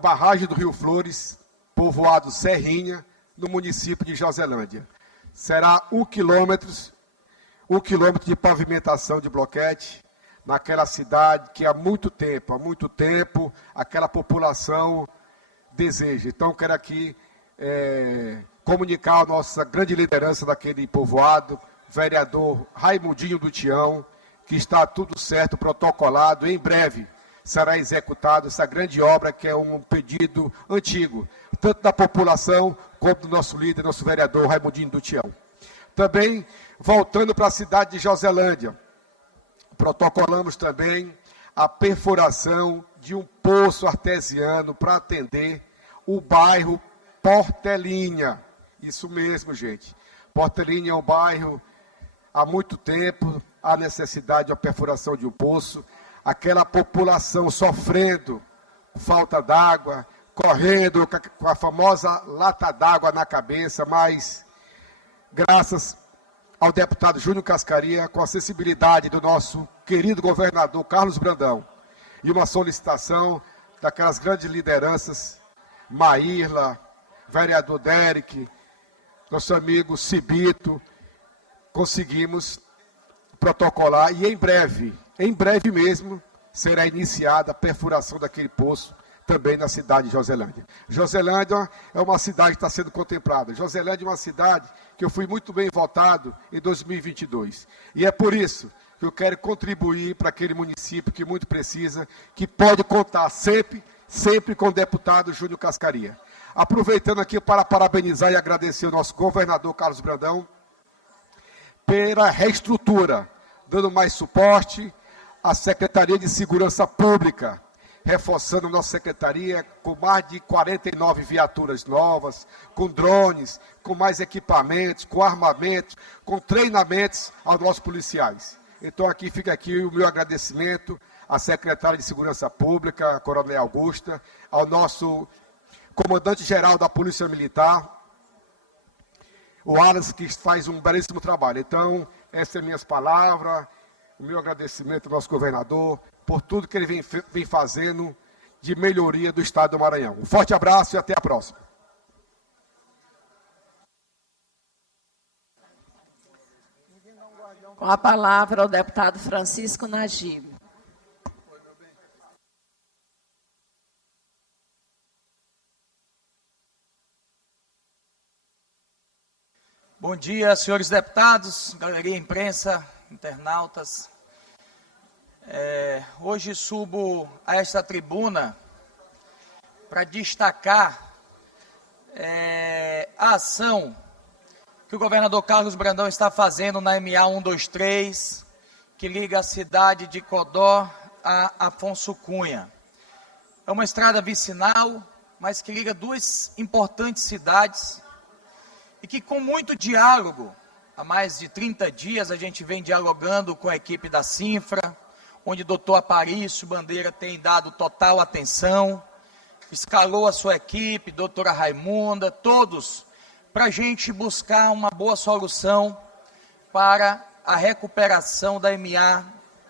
Barragem do Rio Flores, povoado Serrinha, no município de Joselândia. Será 1 quilômetro de pavimentação de bloquete naquela cidade que há muito tempo, aquela população deseja. Então, quero aqui comunicar a nossa grande liderança daquele povoado, vereador Raimundinho do Tião, que está tudo certo, protocolado, em breve será executado essa grande obra, que é um pedido antigo, tanto da população como do nosso líder, nosso vereador Raimundinho do Tião. Também, voltando para a cidade de Joselândia, protocolamos também a perfuração de um poço artesiano para atender o bairro Portelinha. Isso mesmo, gente. Portelinha é um bairro, há muito tempo, há necessidade de uma perfuração de um poço. Aquela população sofrendo falta d'água, correndo com a famosa lata d'água na cabeça, mas graças ao deputado Júnior Cascaria, com a sensibilidade do nosso querido governador Carlos Brandão, e uma solicitação daquelas grandes lideranças, Maírla, vereador Derek, nosso amigo Cibito, conseguimos protocolar e em breve mesmo, será iniciada a perfuração daquele poço também na cidade de Joselândia. Joselândia é uma cidade que está sendo contemplada. Joselândia é uma cidade que eu fui muito bem votado em 2022. E é por isso que eu quero contribuir para aquele município que muito precisa, que pode contar sempre com o deputado Júnior Cascaria. Aproveitando aqui para parabenizar e agradecer o nosso governador Carlos Brandão pela reestrutura, dando mais suporte à Secretaria de Segurança Pública, reforçando a nossa secretaria com mais de 49 viaturas novas, com drones, com mais equipamentos, com armamentos, com treinamentos aos nossos policiais. Então fica aqui o meu agradecimento à secretária de Segurança Pública, a Coronel Augusta, ao nosso comandante-geral da Polícia Militar, o Alas, que faz um belíssimo trabalho. Então, essas são minhas palavras, o meu agradecimento ao nosso governador por tudo que ele vem fazendo de melhoria do estado do Maranhão. Um forte abraço e até a próxima. Com a palavra o deputado Francisco Najib. Bom dia, senhores deputados, galeria imprensa, internautas. Hoje subo a esta tribuna para destacar a ação que o governador Carlos Brandão está fazendo na MA 123, que liga a cidade de Codó a Afonso Cunha. É uma estrada vicinal, mas que liga duas importantes cidades e que, com muito diálogo, há mais de 30 dias a gente vem dialogando com a equipe da Sinfra, onde o doutor Aparício Bandeira tem dado total atenção, escalou a sua equipe, doutora Raimunda, todos, para a gente buscar uma boa solução para a recuperação da MA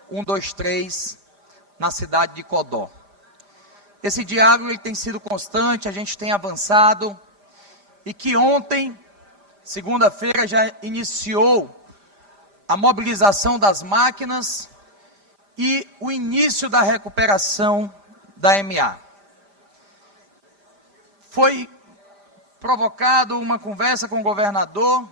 123 na cidade de Codó. Esse diálogo ele tem sido constante, a gente tem avançado, e que ontem, segunda-feira, já iniciou a mobilização das máquinas e o início da recuperação da MA. Foi provocado uma conversa com o governador,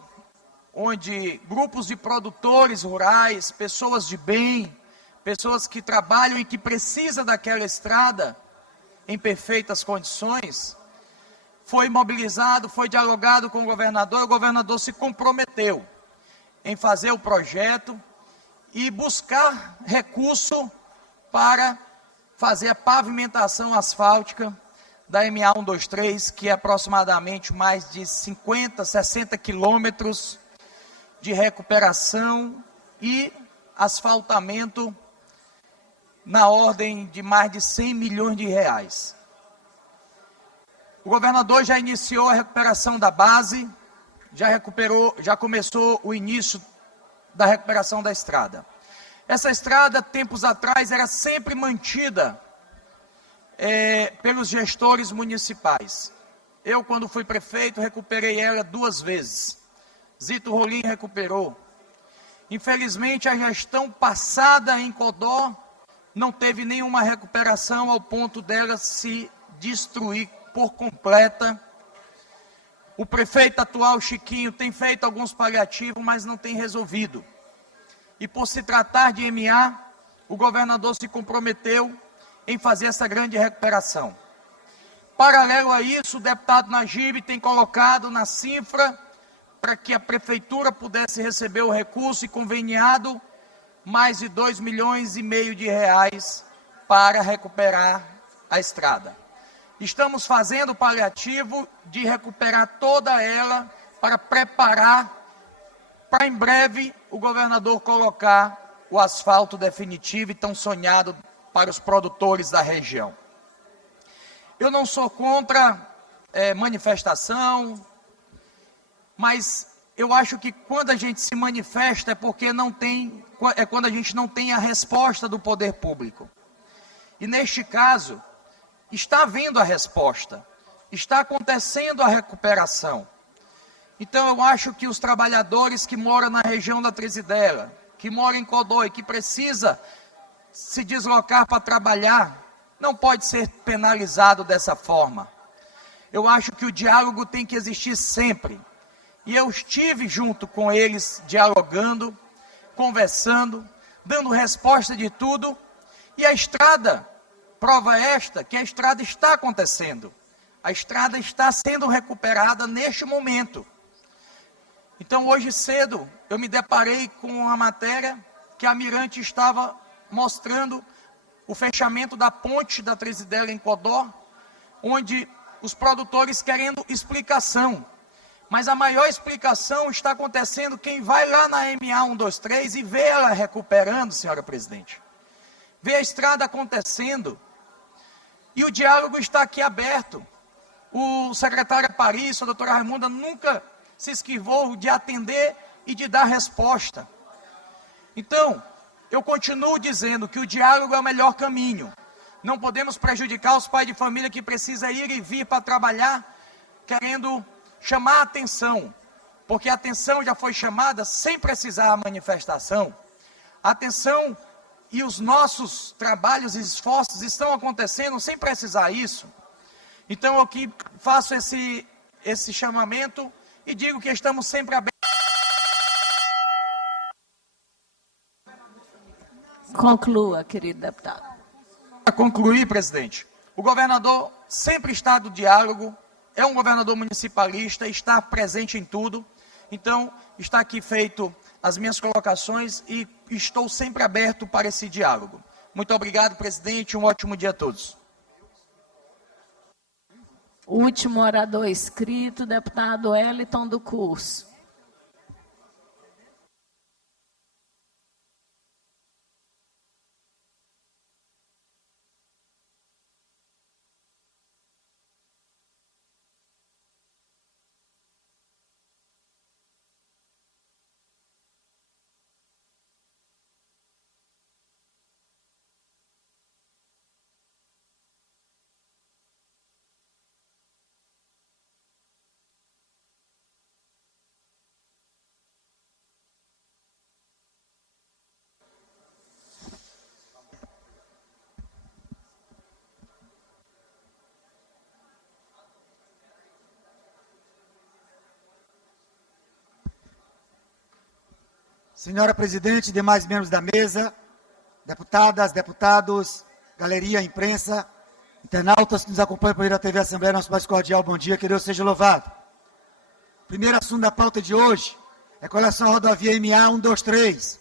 onde grupos de produtores rurais, pessoas de bem, pessoas que trabalham e que precisam daquela estrada em perfeitas condições, foi mobilizado, foi dialogado com o governador se comprometeu em fazer o projeto e buscar recurso para fazer a pavimentação asfáltica da MA 123, que é aproximadamente mais de 50, 60 quilômetros de recuperação e asfaltamento na ordem de mais de 100 milhões de reais. O governador já iniciou a recuperação da base, já começou o início da recuperação da estrada. Essa estrada, tempos atrás, era sempre mantida pelos gestores municipais. Eu, quando fui prefeito, recuperei ela 2 vezes. Zito Rolim recuperou. Infelizmente, a gestão passada em Codó não teve nenhuma recuperação ao ponto dela se destruir por completa. O prefeito atual, Chiquinho, tem feito alguns paliativos, mas não tem resolvido. E por se tratar de MA, o governador se comprometeu em fazer essa grande recuperação. Paralelo a isso, o deputado Najib tem colocado na Sinfra para que a prefeitura pudesse receber o recurso e conveniado mais de 2,5 milhões de reais para recuperar a estrada. Estamos fazendo o paliativo de recuperar toda ela para preparar para em breve o governador colocar o asfalto definitivo e tão sonhado para os produtores da região. Eu não sou contra manifestação, mas eu acho que quando a gente se manifesta é porque quando a gente não tem a resposta do poder público. E neste caso, está havendo a resposta, está acontecendo a recuperação. Então eu acho que os trabalhadores que moram na região da Tresidela, que moram em Codó e que precisa se deslocar para trabalhar, não pode ser penalizado dessa forma. Eu acho que o diálogo tem que existir sempre. E eu estive junto com eles, dialogando, conversando, dando resposta de tudo. E a estrada, prova esta, que a estrada está acontecendo. A estrada está sendo recuperada neste momento. Então, hoje cedo, eu me deparei com uma matéria que a Mirante estava mostrando o fechamento da ponte da Tresidela em Codó, onde os produtores querendo explicação. Mas a maior explicação está acontecendo quem vai lá na MA 123 e vê ela recuperando, senhora presidente. Vê a estrada acontecendo. E o diálogo está aqui aberto. O secretário Aparício, a doutora Raimunda, nunca se esquivou de atender e de dar resposta. Então, eu continuo dizendo que o diálogo é o melhor caminho. Não podemos prejudicar os pais de família que precisam ir e vir para trabalhar, querendo chamar a atenção, porque a atenção já foi chamada sem precisar a manifestação. A atenção e os nossos trabalhos e esforços estão acontecendo sem precisar isso. Então eu aqui faço esse chamamento e digo que estamos sempre abertos. Conclua, querido deputado. Para concluir, presidente, o governador sempre está do diálogo, é um governador municipalista, está presente em tudo, Então, está aqui feito as minhas colocações e estou sempre aberto para esse diálogo. Muito obrigado, presidente, um ótimo dia a todos. Último orador inscrito, deputado Eliton do Curso. Senhora presidente, demais membros da mesa, deputadas, deputados, galeria, imprensa, internautas que nos acompanham pela TV Assembleia, nosso mais cordial bom dia, que Deus seja louvado. O primeiro assunto da pauta de hoje é com relação à rodovia MA 123,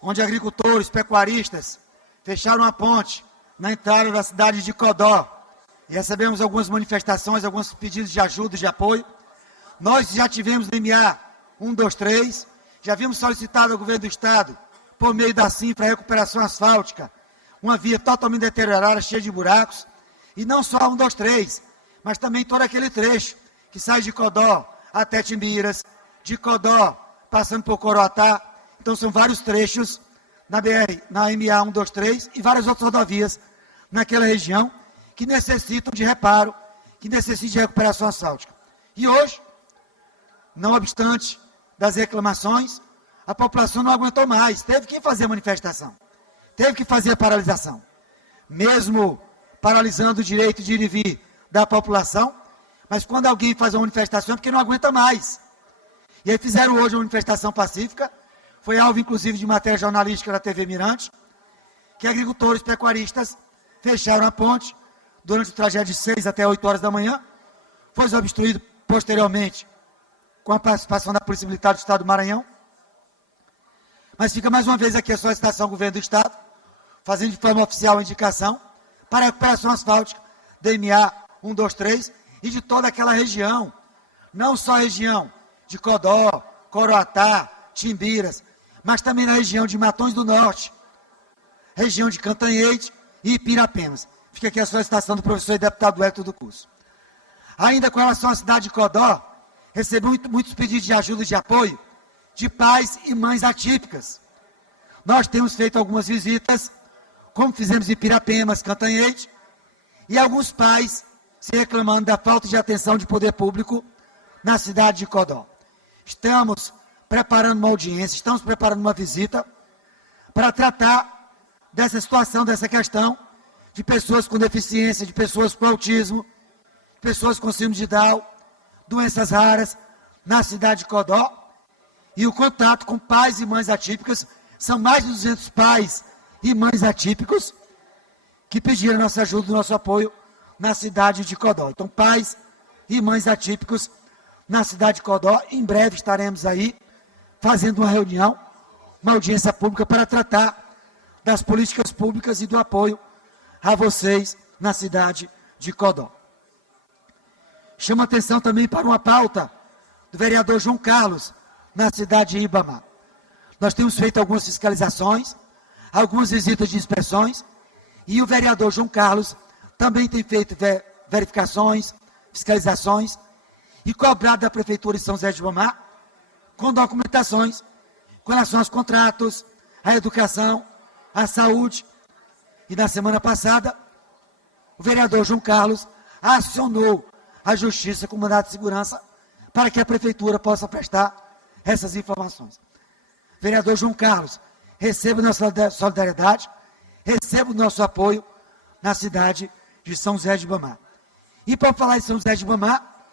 onde agricultores, pecuaristas fecharam a ponte na entrada da cidade de Codó. E recebemos algumas manifestações, alguns pedidos de ajuda, de apoio. Nós já tivemos no MA 123, já havíamos solicitado ao governo do Estado, por meio da CINFRA, a recuperação asfáltica, uma via totalmente deteriorada, cheia de buracos, e não só a 123, mas também todo aquele trecho que sai de Codó até Timbiras, de Codó passando por Coroatá. Então são vários trechos na BR, na MA 123 e várias outras rodovias naquela região que necessitam de reparo, que necessitam de recuperação asfáltica. E hoje, não obstante das reclamações, a população não aguentou mais, teve que fazer manifestação, teve que fazer a paralisação. Mesmo paralisando o direito de ir e vir da população, mas quando alguém faz uma manifestação é porque não aguenta mais. E aí fizeram hoje uma manifestação pacífica, foi alvo inclusive de matéria jornalística da TV Mirante, que agricultores pecuaristas fecharam a ponte durante o trajeto de 6 até 8 horas da manhã, foi obstruído posteriormente com a participação da Polícia Militar do Estado do Maranhão. Mas fica mais uma vez aqui a solicitação ao governo do Estado, fazendo de forma oficial a indicação para a recuperação asfáltica da MA 123 e de toda aquela região, não só a região de Codó, Coroatá, Timbiras, mas também na região de Matões do Norte, região de Cantanhede e Ipirapemas. Fica aqui a solicitação do professor e deputado Hélio do Curso. Ainda com relação à cidade de Codó, recebeu muitos pedidos de ajuda e de apoio de pais e mães atípicas. Nós temos feito algumas visitas, como fizemos em Ipirapemas, Cantanhede, e alguns pais se reclamando da falta de atenção de poder público na cidade de Codó. Estamos preparando uma audiência, estamos preparando uma visita para tratar dessa situação, dessa questão de pessoas com deficiência, de pessoas com autismo, de pessoas com síndrome de Down, doenças raras na cidade de Codó, e o contato com pais e mães atípicas, são mais de 200 pais e mães atípicos que pediram nossa ajuda, nosso apoio na cidade de Codó. Então, pais e mães atípicos na cidade de Codó, em breve estaremos aí fazendo uma reunião, uma audiência pública para tratar das políticas públicas e do apoio a vocês na cidade de Codó. Chama atenção também para uma pauta do vereador João Carlos, na cidade de Ribamar. Nós temos feito algumas fiscalizações, algumas visitas de inspeções, e o vereador João Carlos também tem feito verificações, fiscalizações, e cobrado da Prefeitura de São José de Ribamar, com documentações, com relação aos contratos, à educação, à saúde. E na semana passada, o vereador João Carlos acionou a Justiça com mandado de segurança para que a Prefeitura possa prestar essas informações. Vereador João Carlos, receba nossa solidariedade, receba o nosso apoio na cidade de São José de Ribamar. E para falar em São José de Ribamar,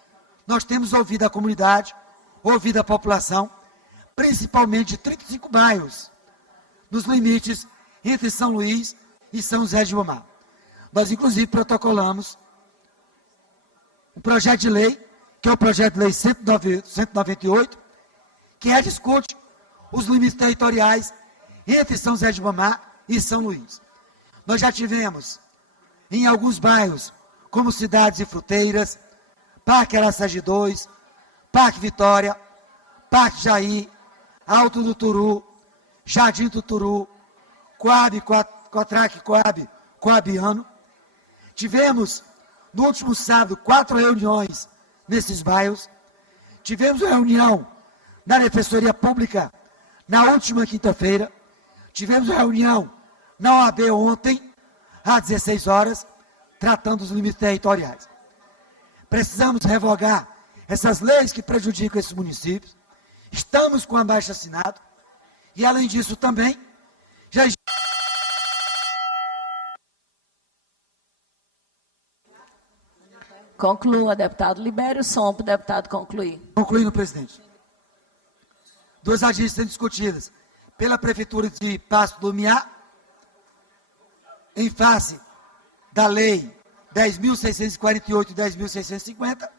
nós temos ouvido a comunidade, ouvido a população, principalmente de 35 bairros, nos limites entre São Luís e São José de Ribamar. Nós, inclusive, protocolamos um projeto de lei, que é o projeto de lei 198, que discute os limites territoriais entre São José de Ribamar e São Luís. Nós já tivemos, em alguns bairros, como Cidades e Fruteiras, Parque Araçagi 2, Parque Vitória, Parque Jair, Alto do Turu, Jardim do Turu, Coab, Coatraque, Coab, Coabiano. Tivemos, no último sábado, 4 reuniões nesses bairros. Tivemos uma reunião na Defensoria Pública na última quinta-feira. Tivemos uma reunião na OAB ontem, às 16 horas, tratando os limites territoriais. Precisamos revogar essas leis que prejudicam esses municípios. Estamos com abaixo-assinado. E, além disso, também, já... Conclua, deputado. Libere o som para o deputado concluir. Concluindo, presidente. 2 audiências sendo discutidas pela Prefeitura de Pasto do Lumiar, em face da Lei 10.648 e 10.650,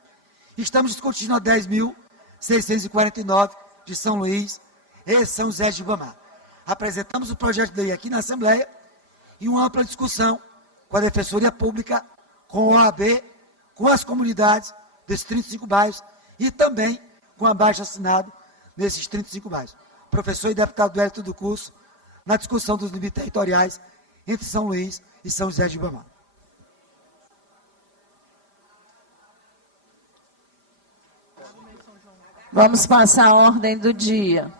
estamos discutindo a 10.649 de São Luís e São José de Ribamar. Apresentamos o projeto de lei aqui na Assembleia e uma ampla discussão com a Defensoria Pública, com a OAB, com as comunidades desses 35 bairros e também com abaixo-assinado nesses 35 bairros. Professor e deputado do Hélito do Curso, na discussão dos limites territoriais entre São Luís e São José de Ribamar. Vamos passar a ordem do dia.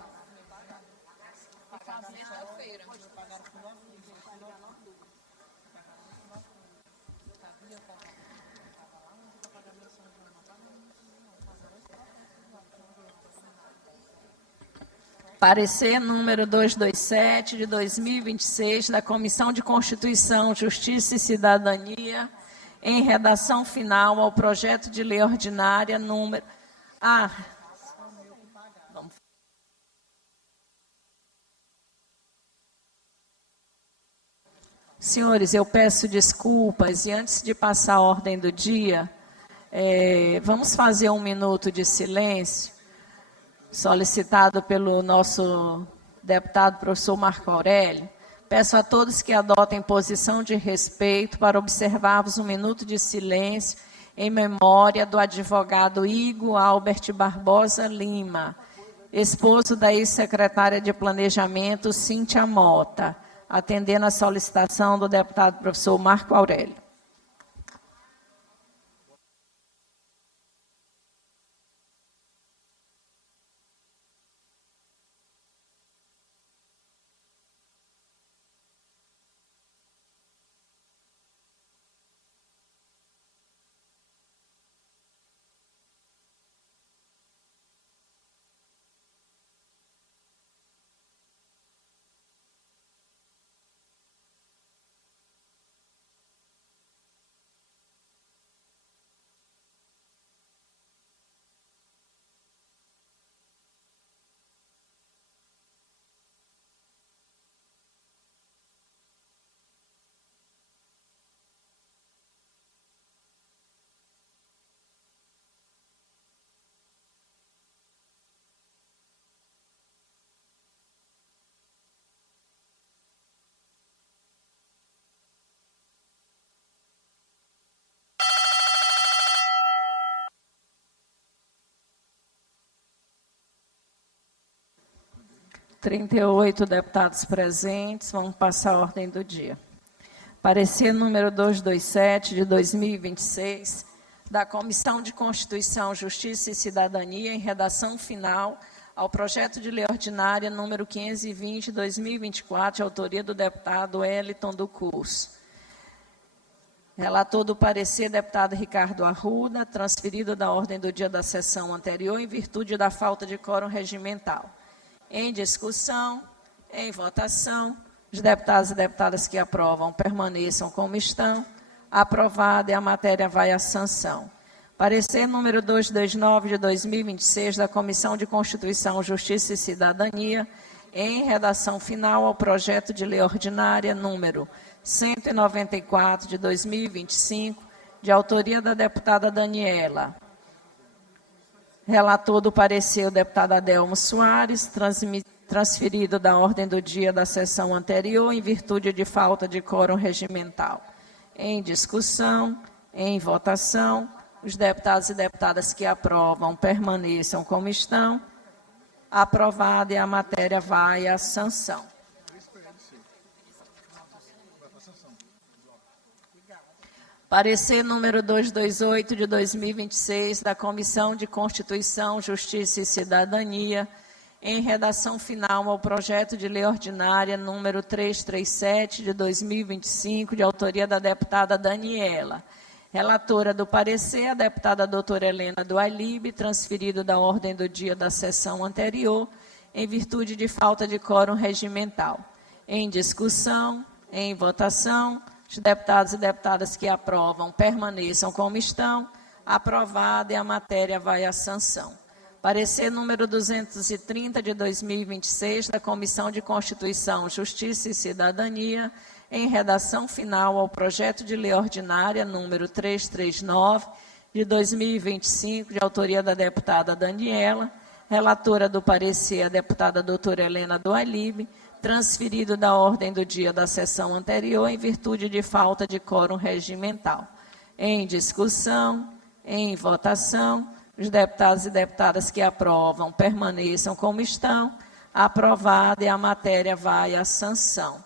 Parecer número 227 de 2026 da Comissão de Constituição, Justiça e Cidadania, em redação final ao projeto de lei ordinária número... Senhores, eu peço desculpas e antes de passar a ordem do dia, vamos fazer 1 minuto de silêncio, solicitado pelo nosso deputado professor Marco Aurélio. Peço a todos que adotem posição de respeito para observarmos 1 minuto de silêncio em memória do advogado Igor Albert Barbosa Lima, esposo da ex-secretária de Planejamento Cíntia Mota, atendendo a solicitação do deputado professor Marco Aurélio. (38 deputados presentes). Vamos passar a ordem do dia. Parecer número 227 de 2026 da Comissão de Constituição, Justiça e Cidadania, em redação final ao projeto de lei ordinária número 520 de 2024, de autoria do deputado Wellington do Curso. Relator do parecer, deputado Ricardo Arruda, transferido da ordem do dia da sessão anterior em virtude da falta de quórum regimental. Em discussão, em votação, os deputados e deputadas que aprovam permaneçam como estão. Aprovada e a matéria vai à sanção. Parecer número 229 de 2026 da Comissão de Constituição, Justiça e Cidadania, em redação final ao projeto de lei ordinária número 194 de 2025, de autoria da deputada Daniela. Relator do parecer, o deputado Adelmo Soares, transferido da ordem do dia da sessão anterior, em virtude de falta de quórum regimental. Em discussão, em votação, os deputados e deputadas que aprovam permaneçam como estão. Aprovada, e a matéria vai à sanção. Parecer número 228 de 2026 da Comissão de Constituição, Justiça e Cidadania, em redação final ao projeto de lei ordinária número 337 de 2025, de autoria da deputada Daniela. Relatora do parecer, a deputada doutora Helena do Alibe, transferido da ordem do dia da sessão anterior, em virtude de falta de quórum regimental. Em discussão, em votação, os deputados e deputadas que aprovam permaneçam como estão. Aprovada, e a matéria vai à sanção. Parecer número 230 de 2026 da Comissão de Constituição, Justiça e Cidadania, em redação final ao projeto de lei ordinária número 339 de 2025, de autoria da deputada Daniela, relatora do parecer, a deputada doutora Helena do Alibe, transferido da ordem do dia da sessão anterior em virtude de falta de quórum regimental. Em discussão, em votação, os deputados e deputadas que aprovam permaneçam como estão. Aprovada, e a matéria vai à sanção.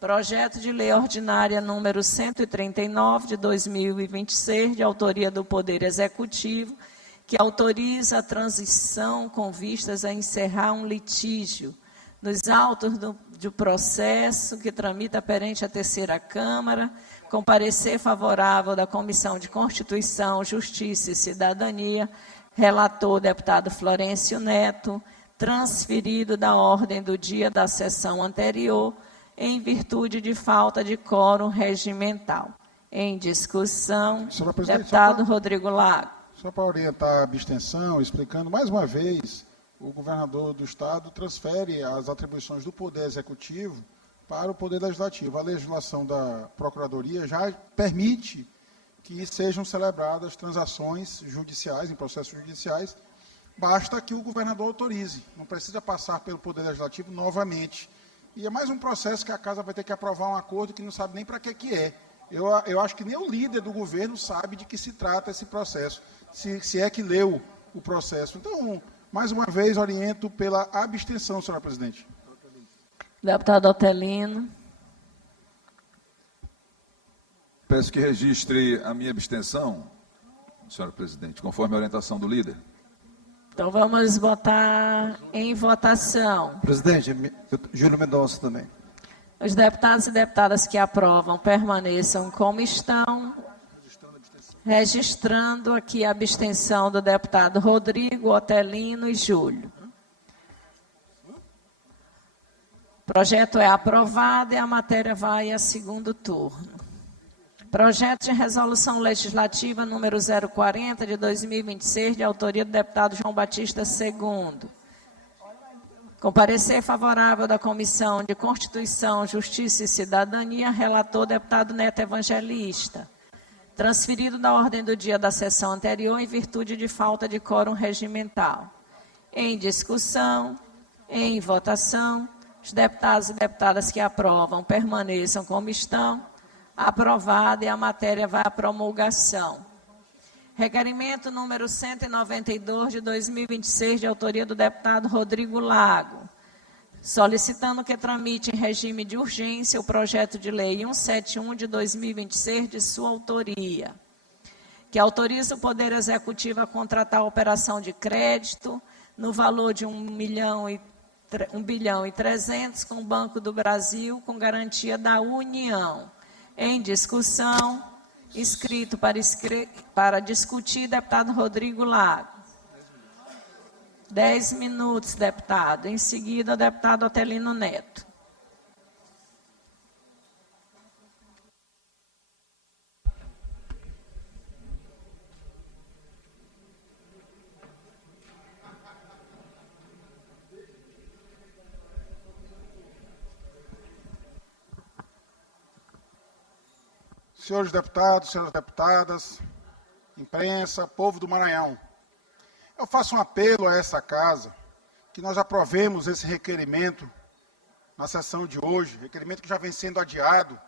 Projeto de lei ordinária número 139 de 2026, de autoria do Poder Executivo, que autoriza a transição com vistas a encerrar um litígio nos autos do processo que tramita perante a terceira Câmara, com parecer favorável da Comissão de Constituição, Justiça e Cidadania, relator deputado Florencio Neto, transferido da ordem do dia da sessão anterior, em virtude de falta de quórum regimental. Em discussão, deputado Rodrigo Lago. Só para orientar a abstenção, explicando mais uma vez, o governador do Estado transfere as atribuições do Poder Executivo para o Poder Legislativo. A legislação da Procuradoria já permite que sejam celebradas transações judiciais, em processos judiciais, basta que o governador autorize, não precisa passar pelo Poder Legislativo novamente. E é mais um processo que a Casa vai ter que aprovar um acordo que não sabe nem para que é. Eu acho que nem o líder do governo sabe de que se trata esse processo, se é que leu o processo. Então, mais uma vez, oriento pela abstenção, senhora presidente. Deputado Otelino. Peço que registre a minha abstenção, senhora presidente, conforme a orientação do líder. Então, vamos botar em votação. Presidente, Júlio Mendonça também. Os deputados e deputadas que aprovam permaneçam como estão, registrando aqui a abstenção do deputado Rodrigo, Otelino e Júlio. O projeto é aprovado e a matéria vai a segundo turno. Projeto de resolução legislativa número 040 de 2026, de autoria do deputado João Batista II. Com parecer favorável da Comissão de Constituição, Justiça e Cidadania, relator deputado Neto Evangelista. Transferido da ordem do dia da sessão anterior em virtude de falta de quórum regimental. Em discussão, em votação, os deputados e deputadas que aprovam permaneçam como estão. Aprovada, e a matéria vai à promulgação. Requerimento número 192 de 2026, de autoria do deputado Rodrigo Lago, solicitando que tramite em regime de urgência o projeto de lei 171 de 2026, de sua autoria, que autoriza o Poder Executivo a contratar a operação de crédito no valor de 1 bilhão e 300 com o Banco do Brasil, com garantia da União. Em discussão, inscrito para discutir, deputado Rodrigo Lago. 10 minutos, deputado. Em seguida, deputado Otelino Neto. Senhores deputados, senhoras deputadas, imprensa, povo do Maranhão. Eu faço um apelo a essa casa, que nós aprovemos esse requerimento na sessão de hoje, requerimento que já vem sendo adiado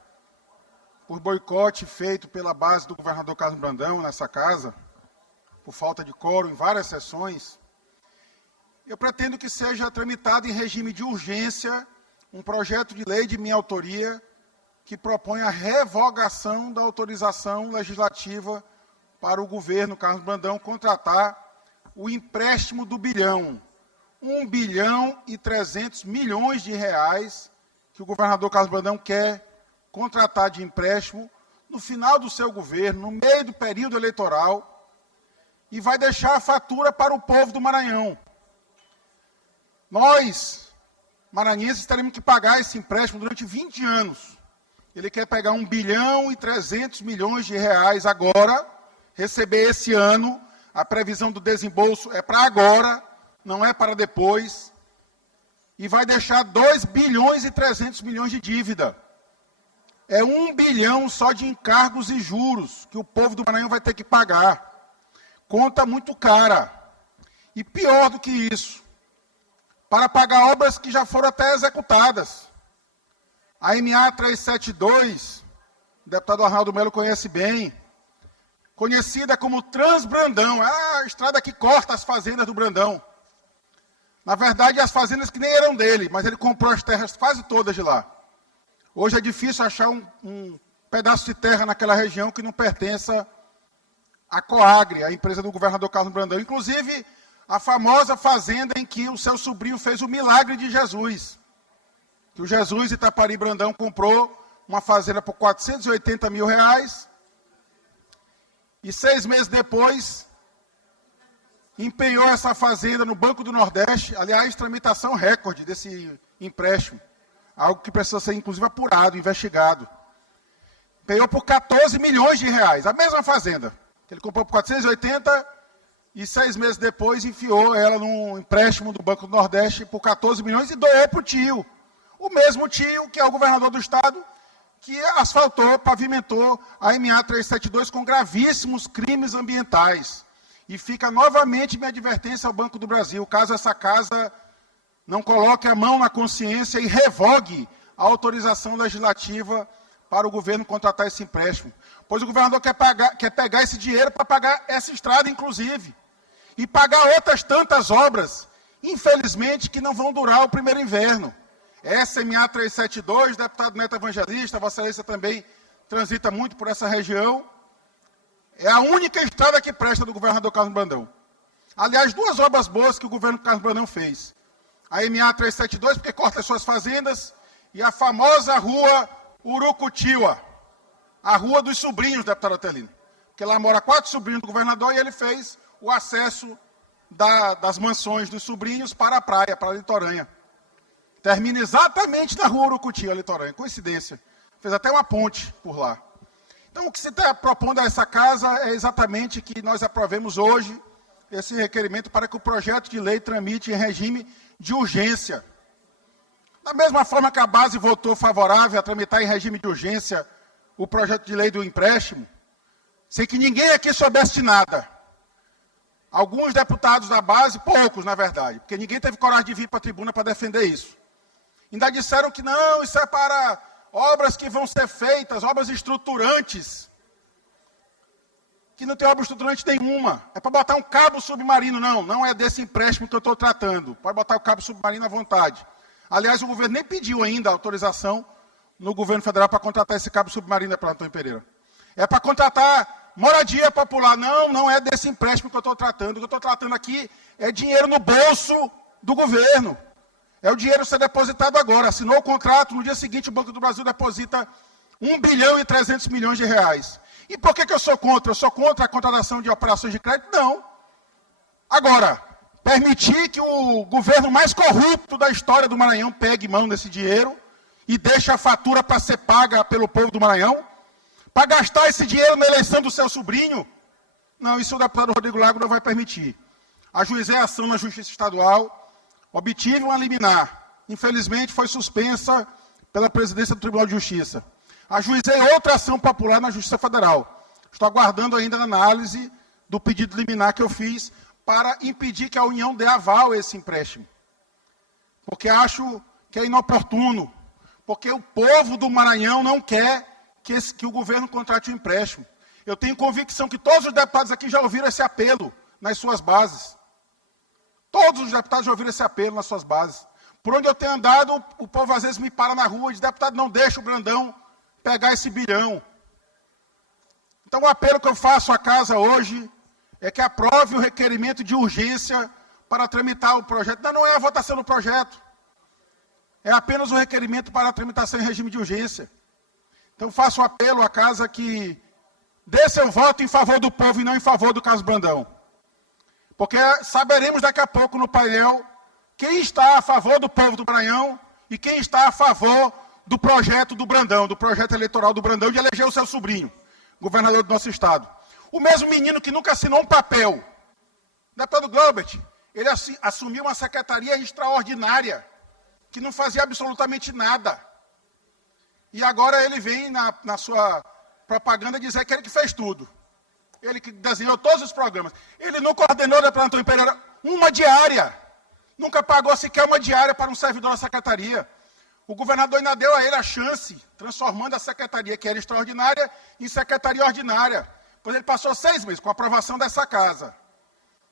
por boicote feito pela base do governador Carlos Brandão nessa casa, por falta de quórum em várias sessões. Eu pretendo que seja tramitado em regime de urgência um projeto de lei de minha autoria que propõe a revogação da autorização legislativa para o governo Carlos Brandão contratar o empréstimo do bilhão, 1 bilhão e 300 milhões de reais que o governador Carlos Brandão quer contratar de empréstimo no final do seu governo, no meio do período eleitoral, e vai deixar a fatura para o povo do Maranhão. Nós, maranhenses, teremos que pagar esse empréstimo durante 20 anos. Ele quer pegar 1 bilhão e 300 milhões de reais agora, receber esse ano. A previsão do desembolso é para agora, não é para depois. E vai deixar 2 bilhões e 300 milhões de dívida. É 1 bilhão só de encargos e juros que o povo do Maranhão vai ter que pagar. Conta muito cara. E pior do que isso, para pagar obras que já foram até executadas. A MA 372, o deputado Arnaldo Melo conhece bem, conhecida como Transbrandão, a estrada que corta as fazendas do Brandão. Na verdade, as fazendas que nem eram dele, mas ele comprou as terras quase todas de lá. Hoje é difícil achar um pedaço de terra naquela região que não pertença à Coagre, a empresa do governador Carlos Brandão. Inclusive, a famosa fazenda em que o seu sobrinho fez o milagre de Jesus. Que o Jesus Itapari Brandão comprou uma fazenda por 480 mil reais e 6 meses depois empenhou essa fazenda no Banco do Nordeste. Aliás, tramitação recorde desse empréstimo. Algo que precisa ser, inclusive, apurado, investigado. Empenhou por 14 milhões de reais. A mesma fazenda. Que ele comprou por 480 e 6 meses depois enfiou ela num empréstimo do Banco do Nordeste por 14 milhões e doou para o tio. O mesmo tio que é o governador do estado, que asfaltou, pavimentou a MA 372 com gravíssimos crimes ambientais. E fica novamente minha advertência ao Banco do Brasil, caso essa casa não coloque a mão na consciência e revogue a autorização legislativa para o governo contratar esse empréstimo. Pois o governador quer pegar esse dinheiro para pagar essa estrada, inclusive. E pagar outras tantas obras, infelizmente, que não vão durar o primeiro inverno. Essa MA 372, deputado Neto Evangelista, Vossa Excelência também transita muito por essa região, é a única estrada que presta do governador Carlos Brandão. Aliás, 2 obras boas que o governo Carlos Brandão fez. A MA 372, porque corta as suas fazendas, e a famosa rua Urucutiua, a rua dos sobrinhos, deputado Otelino. Porque lá mora 4 sobrinhos do governador e ele fez o acesso das mansões dos sobrinhos para a praia, para a litorânea. Termina exatamente na rua Urucutiua, litorânea. Coincidência. Fez até uma ponte por lá. Então, o que se está propondo a essa casa é exatamente que nós aprovemos hoje esse requerimento para que o projeto de lei tramite em regime de urgência. Da mesma forma que a base votou favorável a tramitar em regime de urgência o projeto de lei do empréstimo, sem que ninguém aqui soubesse de nada. Alguns deputados da base, poucos na verdade, porque ninguém teve coragem de vir para a tribuna para defender isso. Ainda disseram que não, isso é para obras que vão ser feitas, obras estruturantes. Que não tem obra estruturante nenhuma. É para botar um cabo submarino, não é desse empréstimo que eu estou tratando. Pode botar o cabo submarino à vontade. Aliás, o governo nem pediu ainda autorização no governo federal para contratar esse cabo submarino para Antônio Pereira. É para contratar moradia popular. Não é desse empréstimo que eu estou tratando. O que eu estou tratando aqui é dinheiro no bolso do governo. É o dinheiro ser depositado agora. Assinou o contrato, no dia seguinte o Banco do Brasil deposita 1 bilhão e 300 milhões de reais. E por que eu sou contra? Eu sou contra a contratação de operações de crédito? Não. Agora, permitir que o governo mais corrupto da história do Maranhão pegue mão desse dinheiro e deixe a fatura para ser paga pelo povo do Maranhão, para gastar esse dinheiro na eleição do seu sobrinho? Não, isso o deputado Rodrigo Lago não vai permitir. Ajuizei a ação na Justiça Estadual, obtive uma liminar. Infelizmente, foi suspensa pela presidência do Tribunal de Justiça. Ajuizei outra ação popular na Justiça Federal. Estou aguardando ainda a análise do pedido liminar que eu fiz para impedir que a União dê aval a esse empréstimo. Porque acho que é inoportuno, porque o povo do Maranhão não quer que o governo contrate um empréstimo. Eu tenho convicção que todos os deputados aqui já ouviram esse apelo nas suas bases. Todos os deputados já ouviram esse apelo nas suas bases. Por onde eu tenho andado, o povo às vezes me para na rua e diz: deputado, não deixa o Brandão pegar esse bilhão. Então o apelo que eu faço à casa hoje é que aprove o requerimento de urgência para tramitar o projeto. Não é a votação do projeto. É apenas o requerimento para a tramitação em regime de urgência. Então faço um apelo à casa que dê seu voto em favor do povo e não em favor do Carlos Brandão. Porque saberemos daqui a pouco no painel quem está a favor do povo do Maranhão e quem está a favor do projeto do Brandão, do projeto eleitoral do Brandão de eleger o seu sobrinho, governador do nosso estado. O mesmo menino que nunca assinou um papel. O deputado Glaubert, ele assumiu uma secretaria extraordinária, que não fazia absolutamente nada. E agora ele vem na sua propaganda dizer que ele que fez tudo. Ele que desenhou todos os programas. Ele não coordenou, deputado Antônio Pereira, uma diária. Nunca pagou sequer uma diária para um servidor da secretaria. O governador ainda deu a ele a chance, transformando a secretaria, que era extraordinária, em secretaria ordinária. Pois ele passou 6 meses, com a aprovação dessa casa.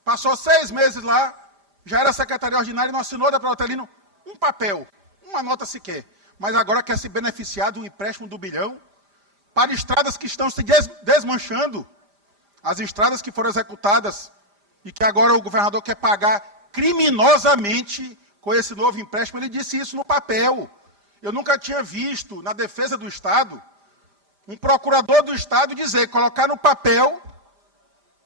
Passou 6 meses lá, já era secretaria ordinária e não assinou, deputado Otelino, um papel, uma nota sequer. Mas agora quer se beneficiar de um empréstimo do bilhão para estradas que estão se desmanchando. As estradas que foram executadas e que agora o governador quer pagar criminosamente com esse novo empréstimo. Ele disse isso no papel. Eu nunca tinha visto, na defesa do Estado, um procurador do Estado dizer, colocar no papel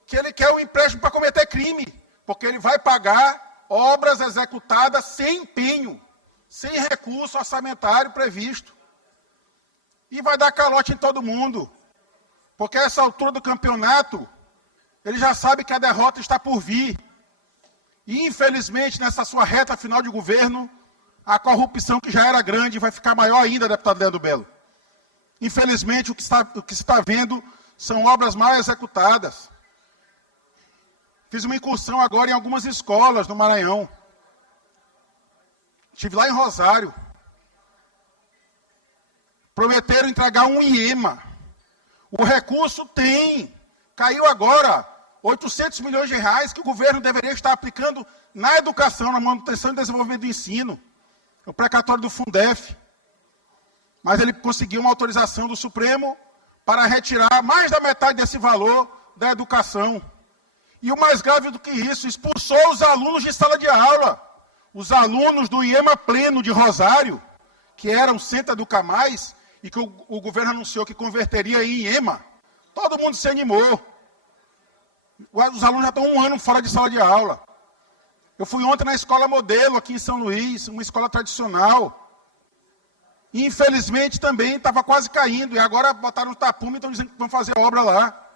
que ele quer um empréstimo para cometer crime, porque ele vai pagar obras executadas sem empenho, sem recurso orçamentário previsto. E vai dar calote em todo mundo, porque a essa altura do campeonato, ele já sabe que a derrota está por vir. E, infelizmente, nessa sua reta final de governo, a corrupção que já era grande vai ficar maior ainda, deputado Leandro Belo. Infelizmente, o que se está vendo são obras mal executadas. Fiz uma incursão agora em algumas escolas no Maranhão. Estive lá em Rosário. Prometeram entregar um IEMA. O recurso tem. Caiu agora 800 milhões de reais que o governo deveria estar aplicando na educação, na manutenção e desenvolvimento do ensino. O precatório do Fundef. Mas ele conseguiu uma autorização do Supremo para retirar mais da metade desse valor da educação. E o mais grave do que isso, expulsou os alunos de sala de aula. Os alunos do IEMA Pleno de Rosário, que eram Centro Educa Mais, e que o governo anunciou que converteria em IEMA. Todo mundo se animou. Os alunos já estão 1 ano fora de sala de aula. Eu fui ontem na escola modelo aqui em São Luís, uma escola tradicional. E, infelizmente, também estava quase caindo. E agora botaram o tapume e estão dizendo que vão fazer obra lá.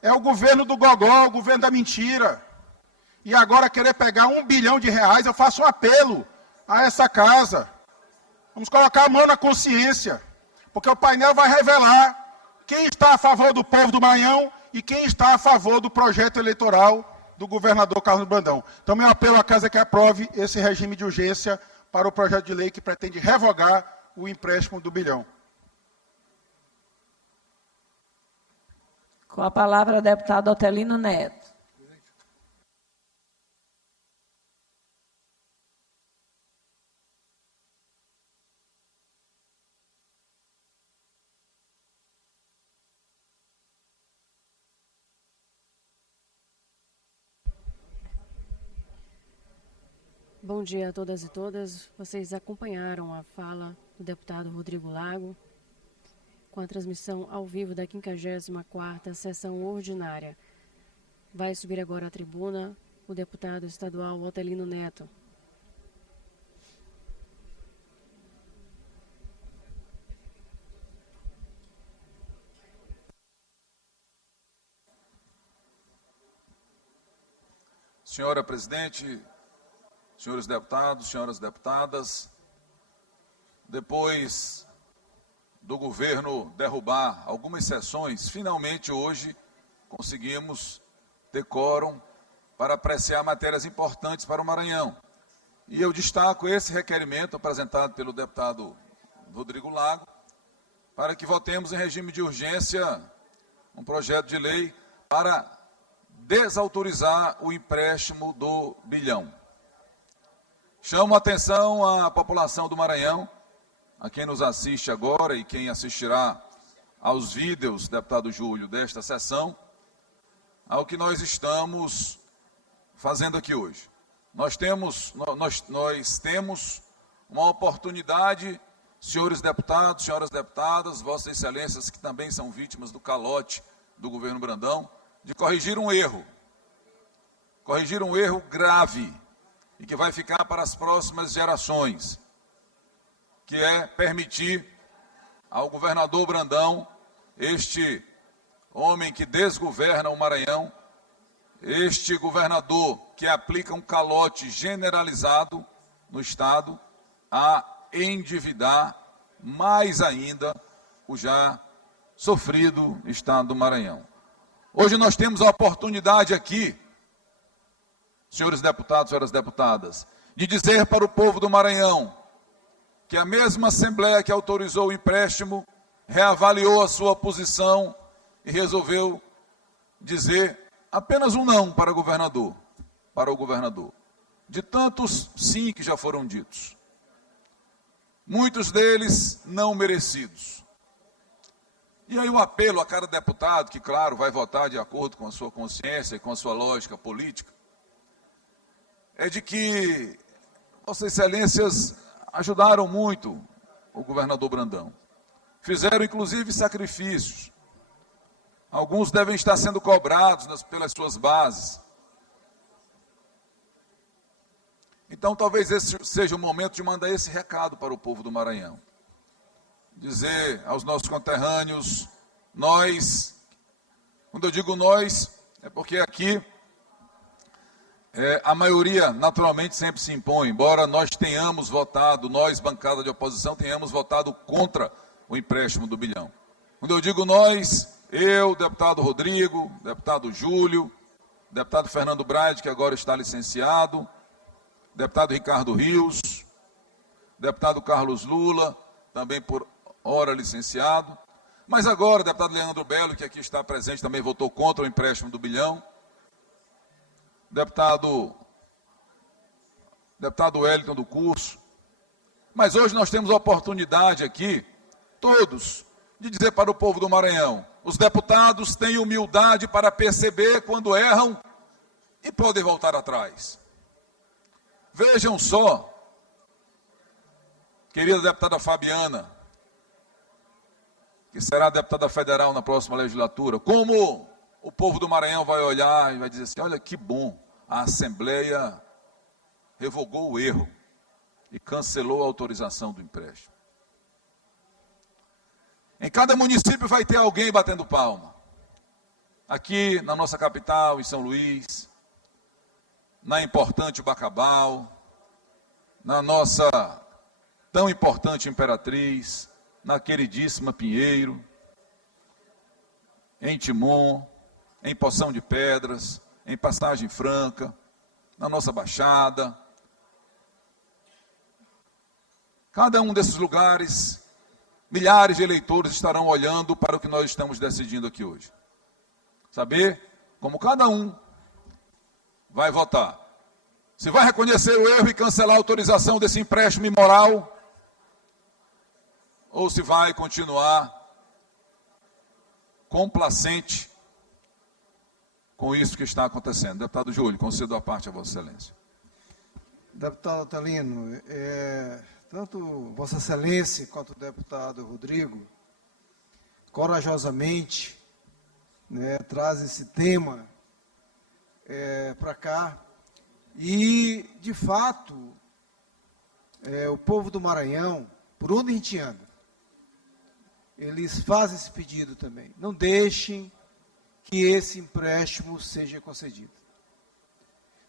É o governo do gogó, o governo da mentira. E agora querer pegar 1 bilhão de reais, eu faço um apelo a essa casa. Vamos colocar a mão na consciência. Porque o painel vai revelar quem está a favor do povo do Maranhão e quem está a favor do projeto eleitoral do governador Carlos Brandão. Então, meu apelo à casa é que aprove esse regime de urgência para o projeto de lei que pretende revogar o empréstimo do bilhão. Com a palavra, o deputado Otelino Neto. Bom dia a todas e todas. Vocês acompanharam a fala do deputado Rodrigo Lago com a transmissão ao vivo da 54ª sessão ordinária. Vai subir agora à tribuna o deputado estadual Otelino Neto. Senhora presidente, senhores deputados, senhoras deputadas, depois do governo derrubar algumas sessões, finalmente hoje conseguimos ter quórum para apreciar matérias importantes para o Maranhão. E eu destaco esse requerimento apresentado pelo deputado Rodrigo Lago, para que votemos em regime de urgência um projeto de lei para desautorizar o empréstimo do bilhão. Chamo a atenção à população do Maranhão, a quem nos assiste agora e quem assistirá aos vídeos, deputado Júlio, desta sessão, ao que nós estamos fazendo aqui hoje. Nós temos uma oportunidade, senhores deputados, senhoras deputadas, vossas excelências, que também são vítimas do calote do governo Brandão, de corrigir um erro grave, e que vai ficar para as próximas gerações, que é permitir ao governador Brandão, este homem que desgoverna o Maranhão, este governador que aplica um calote generalizado no Estado, a endividar mais ainda o já sofrido Estado do Maranhão. Hoje nós temos a oportunidade aqui, senhores deputados, senhoras deputadas, de dizer para o povo do Maranhão que a mesma Assembleia que autorizou o empréstimo reavaliou a sua posição e resolveu dizer apenas um não para o governador, de tantos sim que já foram ditos. Muitos deles não merecidos. E aí o apelo a cada deputado, que claro, vai votar de acordo com a sua consciência e com a sua lógica política, é de que vossas excelências ajudaram muito o governador Brandão. Fizeram inclusive sacrifícios. Alguns devem estar sendo cobrados pelas suas bases. Então talvez esse seja o momento de mandar esse recado para o povo do Maranhão. Dizer aos nossos conterrâneos, nós, quando eu digo nós, é porque aqui a maioria naturalmente sempre se impõe, embora nós tenhamos votado, nós, bancada de oposição, tenhamos votado contra o empréstimo do bilhão. Quando eu digo nós, eu, deputado Rodrigo, deputado Júlio, deputado Fernando Braide, que agora está licenciado, deputado Ricardo Rios, deputado Carlos Lula, também por hora licenciado, mas agora o deputado Leandro Belo, que aqui está presente, também votou contra o empréstimo do bilhão, deputado Wellington do Curso. Mas hoje nós temos a oportunidade aqui, todos, de dizer para o povo do Maranhão, os deputados têm humildade para perceber quando erram e podem voltar atrás. Vejam só, querida deputada Fabiana, que será deputada federal na próxima legislatura, como o povo do Maranhão vai olhar e vai dizer assim, olha que bom, a Assembleia revogou o erro e cancelou a autorização do empréstimo. Em cada município vai ter alguém batendo palma. Aqui na nossa capital, em São Luís, na importante Bacabal, na nossa tão importante Imperatriz, na queridíssima Pinheiro, em Timon, em Poção de Pedras, em Passagem Franca, na nossa Baixada. Cada um desses lugares, milhares de eleitores estarão olhando para o que nós estamos decidindo aqui hoje. Saber como cada um vai votar. Se vai reconhecer o erro e cancelar a autorização desse empréstimo imoral, ou se vai continuar complacente com isso que está acontecendo. Deputado Júlio, concedo a parte a Vossa Excelência. Deputado Otelino, tanto Vossa Excelência quanto o deputado Rodrigo, corajosamente, traz esse tema para cá. E, de fato, o povo do Maranhão, por onde a gente anda, eles fazem esse pedido também. Não deixem que esse empréstimo seja concedido.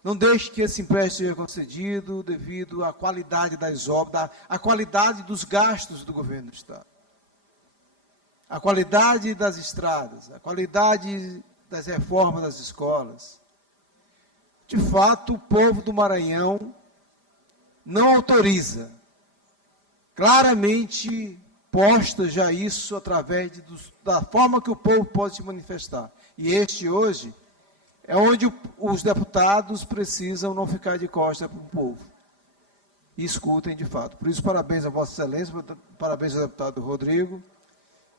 Não deixe que esse empréstimo seja concedido devido à qualidade das obras, à qualidade dos gastos do governo do Estado, à qualidade das estradas, à qualidade das reformas das escolas. de fato, o povo do Maranhão não autoriza. Claramente posta já isso através da forma que o povo pode se manifestar. E este hoje é onde os deputados precisam não ficar de costas para o povo. E escutem de fato. Por isso, parabéns a Vossa Excelência, parabéns ao deputado Rodrigo,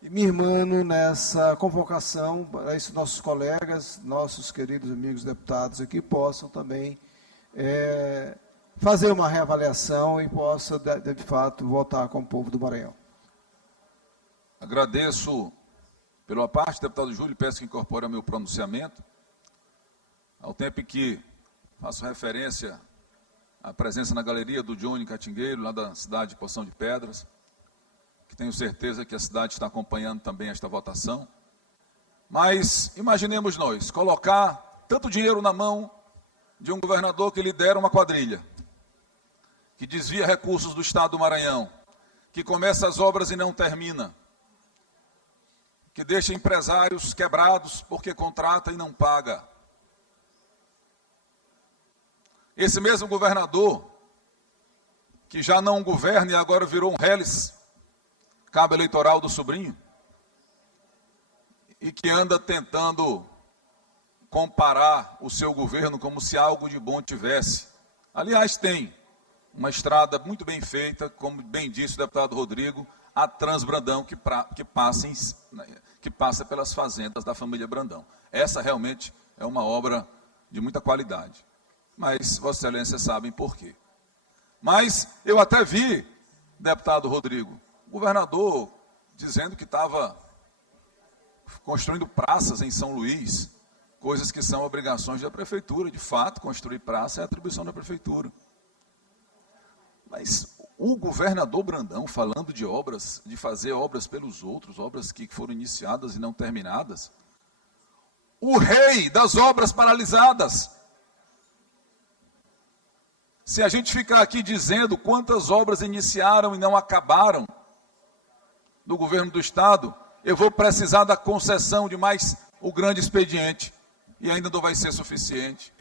e me irmano nessa convocação para esses nossos colegas, nossos queridos amigos deputados aqui, possam também fazer uma reavaliação e possam, de fato, votar com o povo do Maranhão. Agradeço pela parte, deputado Júlio, peço que incorpore ao meu pronunciamento, ao tempo em que faço referência à presença na galeria do Johnny Catingueiro, lá da cidade de Poção de Pedras, que tenho certeza que a cidade está acompanhando também esta votação. Mas imaginemos nós, colocar tanto dinheiro na mão de um governador que lidera uma quadrilha, que desvia recursos do Estado do Maranhão, que começa as obras e não termina, que deixa empresários quebrados porque contrata e não paga. Esse mesmo governador, que já não governa e agora virou um reles, cabo eleitoral do sobrinho, e que anda tentando comparar o seu governo como se algo de bom tivesse. Aliás, tem uma estrada muito bem feita, como bem disse o deputado Rodrigo, a Transbrandão, que passa pelas fazendas da família Brandão. Essa realmente é uma obra de muita qualidade. Mas Vossa Excelência sabem por quê. Mas eu até vi, deputado Rodrigo, o governador dizendo que estava construindo praças em São Luís, coisas que são obrigações da prefeitura. De fato, construir praça é atribuição da prefeitura. Mas o governador Brandão falando de obras, de fazer obras pelos outros, obras que foram iniciadas e não terminadas. O rei das obras paralisadas. Se a gente ficar aqui dizendo quantas obras iniciaram e não acabaram do governo do Estado, eu vou precisar da concessão de mais o grande expediente, e ainda não vai ser suficiente.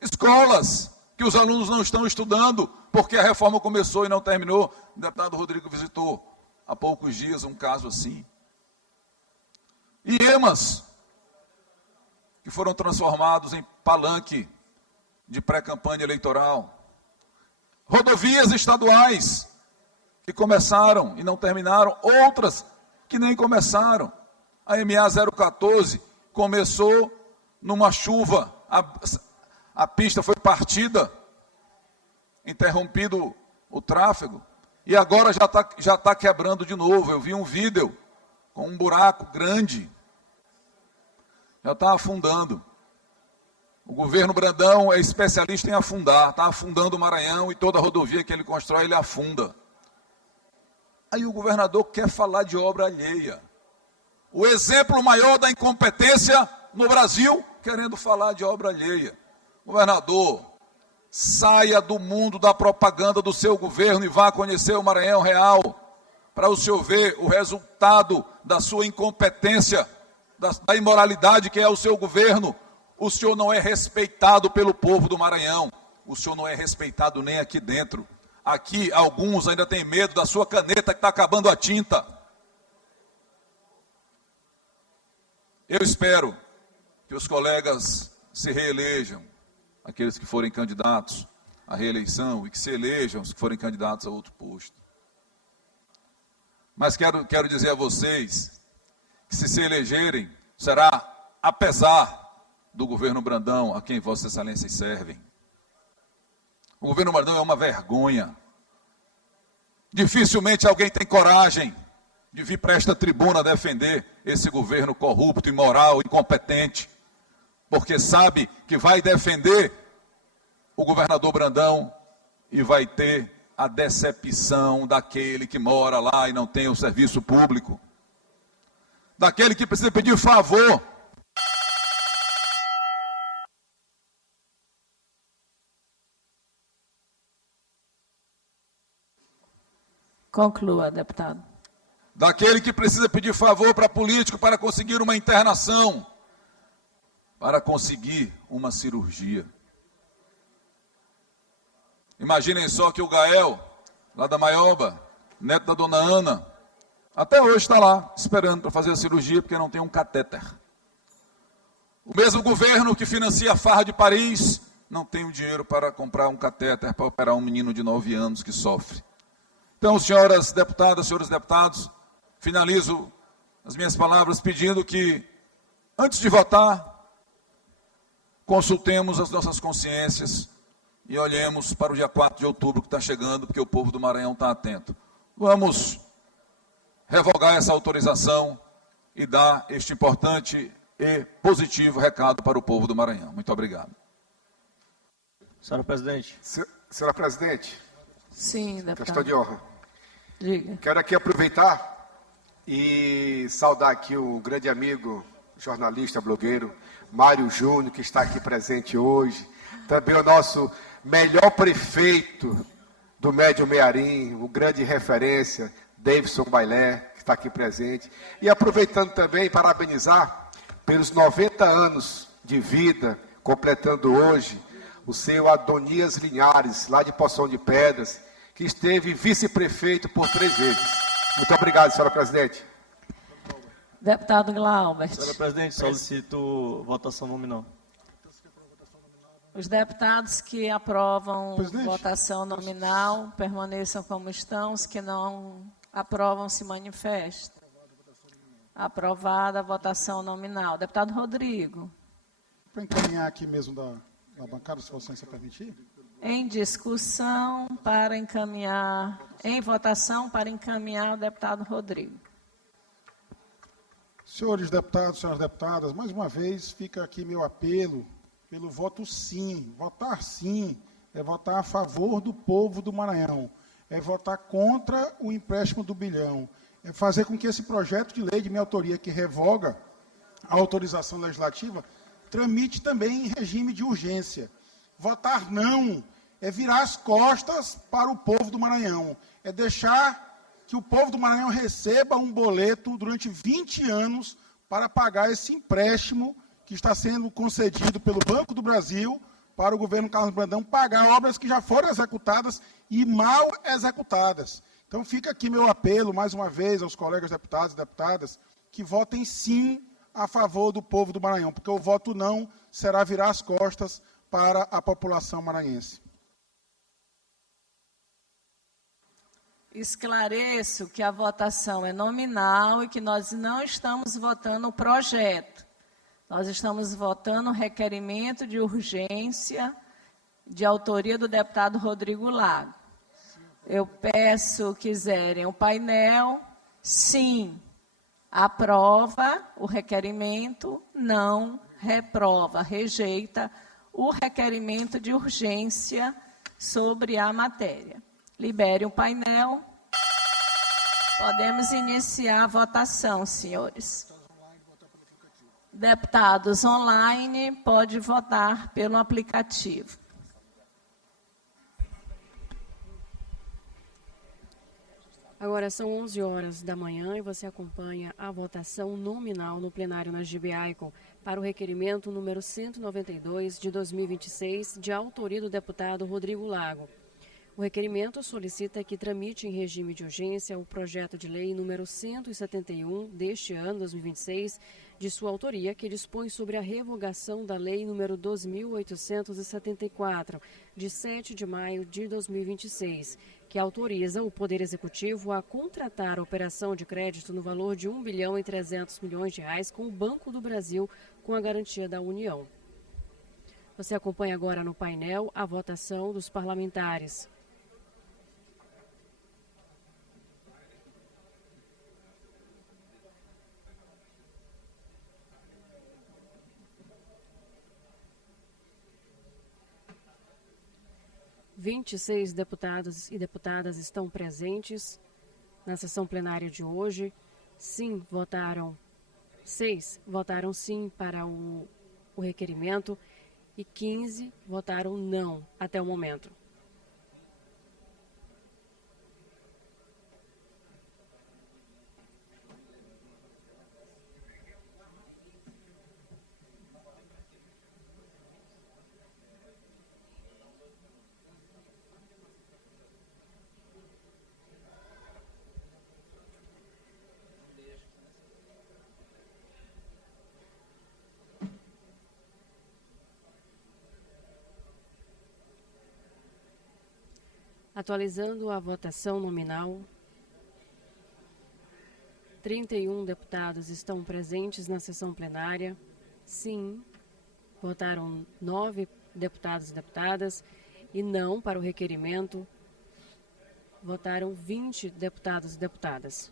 Escolas que os alunos não estão estudando, porque a reforma começou e não terminou. O deputado Rodrigo visitou há poucos dias um caso assim. E EMAs, que foram transformados em palanque de pré-campanha eleitoral. Rodovias estaduais, que começaram e não terminaram, outras que nem começaram. A MA 014 começou numa chuva, a pista foi partida, interrompido o tráfego, e agora já tá quebrando de novo. Eu vi um vídeo com um buraco grande, já está afundando. O governo Brandão é especialista em afundar, está afundando o Maranhão, e toda a rodovia que ele constrói, ele afunda. Aí o governador quer falar de obra alheia. O exemplo maior da incompetência no Brasil, querendo falar de obra alheia. Governador, saia do mundo da propaganda do seu governo e vá conhecer o Maranhão real, para o senhor ver o resultado da sua incompetência, da imoralidade que é o seu governo. O senhor não é respeitado pelo povo do Maranhão. O senhor não é respeitado nem aqui dentro. Aqui, alguns ainda têm medo da sua caneta que está acabando a tinta. Eu espero que os colegas se reelejam, aqueles que forem candidatos à reeleição, e que se elejam os que forem candidatos a outro posto. Mas quero dizer a vocês que, se elegerem, será apesar do governo Brandão, a quem Vossa Excelência servem. O governo Brandão é uma vergonha. Dificilmente alguém tem coragem de vir para esta tribuna defender esse governo corrupto, imoral, incompetente, porque sabe que vai defender o governador Brandão e vai ter a decepção daquele que mora lá e não tem o serviço público, daquele que precisa pedir favor. Conclua, deputado. Daquele que precisa pedir favor para político para conseguir uma internação. para conseguir uma cirurgia. Imaginem só que o Gael, lá da Maioba, neto da dona Ana, até hoje está lá, esperando para fazer a cirurgia, porque não tem um catéter. O mesmo governo que financia a Farra de Paris, não tem o dinheiro para comprar um catéter para operar um menino de 9 anos que sofre. Então, senhoras deputadas, senhores deputados, finalizo as minhas palavras pedindo que, antes de votar, consultemos as nossas consciências e olhemos para o dia 4 de outubro que está chegando, porque o povo do Maranhão está atento. Vamos revogar essa autorização e dar este importante e positivo recado para o povo do Maranhão. Muito obrigado. Senhora presidente. Senhora presidente. Sim, deputado. Questão de honra. Diga. Quero aqui aproveitar e saudar aqui o grande amigo, jornalista, blogueiro, Mário Júnior, que está aqui presente hoje. Também o nosso melhor prefeito do Médio Mearim, o grande referência, Davidson Bailé, que está aqui presente. E aproveitando também, parabenizar pelos 90 anos de vida, completando hoje, o senhor Adonias Linhares, lá de Poção de Pedras, que esteve vice-prefeito por 3 vezes. Muito obrigado, senhora presidente. Deputado Glaubert. Senhora presidente, solicito votação nominal. Os deputados que aprovam Presidente. votação nominal permaneçam como estão. Os que não aprovam se manifestem. Aprovada a votação nominal. Deputado Rodrigo. Para encaminhar aqui mesmo da bancada, se Vossa Excelência permitir. Em discussão para encaminhar, em votação para encaminhar o deputado Rodrigo. Senhores deputados, senhoras deputadas, mais uma vez fica aqui meu apelo pelo voto sim. Votar sim é votar a favor do povo do Maranhão, é votar contra o empréstimo do bilhão, é fazer com que esse projeto de lei de minha autoria que revoga a autorização legislativa tramite também em regime de urgência. Votar não é virar as costas para o povo do Maranhão, é deixar que o povo do Maranhão receba um boleto durante 20 anos para pagar esse empréstimo que está sendo concedido pelo Banco do Brasil para o governo Carlos Brandão pagar obras que já foram executadas e mal executadas. Então fica aqui meu apelo, mais uma vez, aos colegas deputados e deputadas, que votem sim a favor do povo do Maranhão, porque o voto não será virar as costas para a população maranhense. Esclareço que a votação é nominal e que nós não estamos votando o projeto. Nós estamos votando o requerimento de urgência de autoria do deputado Rodrigo Lago. Eu peço, quiserem, o painel, sim, aprova o requerimento, não, reprova, rejeita o requerimento de urgência sobre a matéria. Libere o painel. Podemos iniciar a votação, senhores. Deputados online, pode votar pelo aplicativo. Agora são 11 horas da manhã e você acompanha a votação nominal no plenário na GB-AICOM para o requerimento número 192 de 2026, de autoria do deputado Rodrigo Lago. O requerimento solicita que tramite em regime de urgência o projeto de lei número 171 deste ano, 2026, de sua autoria, que dispõe sobre a revogação da lei número 2.874, de 7 de maio de 2026, que autoriza o Poder Executivo a contratar a operação de crédito no valor de R$ 1.300 bilhões com o Banco do Brasil, com a garantia da União. Você acompanha agora no painel a votação dos parlamentares. Vinte e 26 deputados e deputadas estão presentes na sessão plenária de hoje. Sim, votaram 6 votaram sim para o requerimento e 15 votaram não até o momento. Atualizando a votação nominal, 31 deputados estão presentes na sessão plenária. Sim, votaram 9 deputados e deputadas. E não para o requerimento, votaram 20 deputados e deputadas.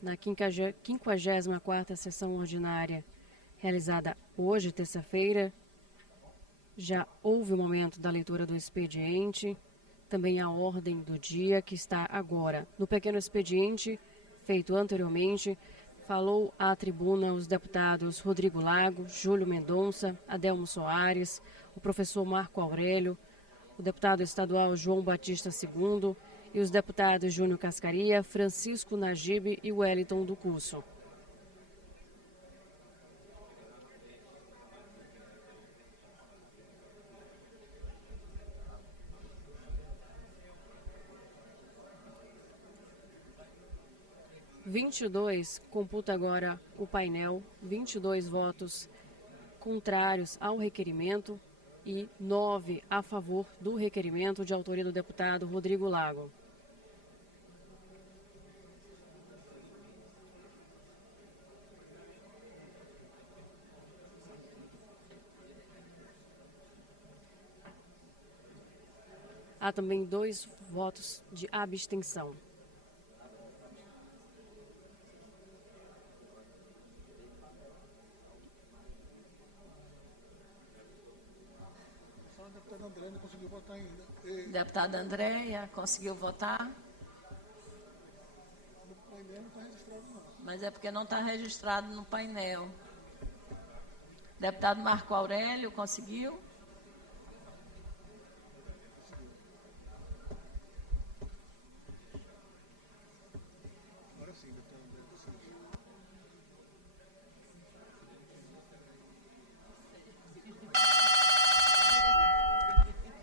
Na 54ª sessão ordinária, realizada hoje, terça-feira, já houve o momento da leitura do expediente, também a ordem do dia que está agora. No pequeno expediente, feito anteriormente, falou à tribuna os deputados Rodrigo Lago, Júlio Mendonça, Adelmo Soares, o professor Marco Aurélio, o deputado estadual João Batista II e os deputados Júnior Cascaria, Francisco Najib e Wellington do Curso. Computa agora o painel, 22 votos contrários ao requerimento e 9 a favor do requerimento de autoria do deputado Rodrigo Lago. Há também 2 votos de abstenção. Deputada Andréia conseguiu votar? Mas é porque não está registrado no painel. Deputado Marco Aurélio conseguiu?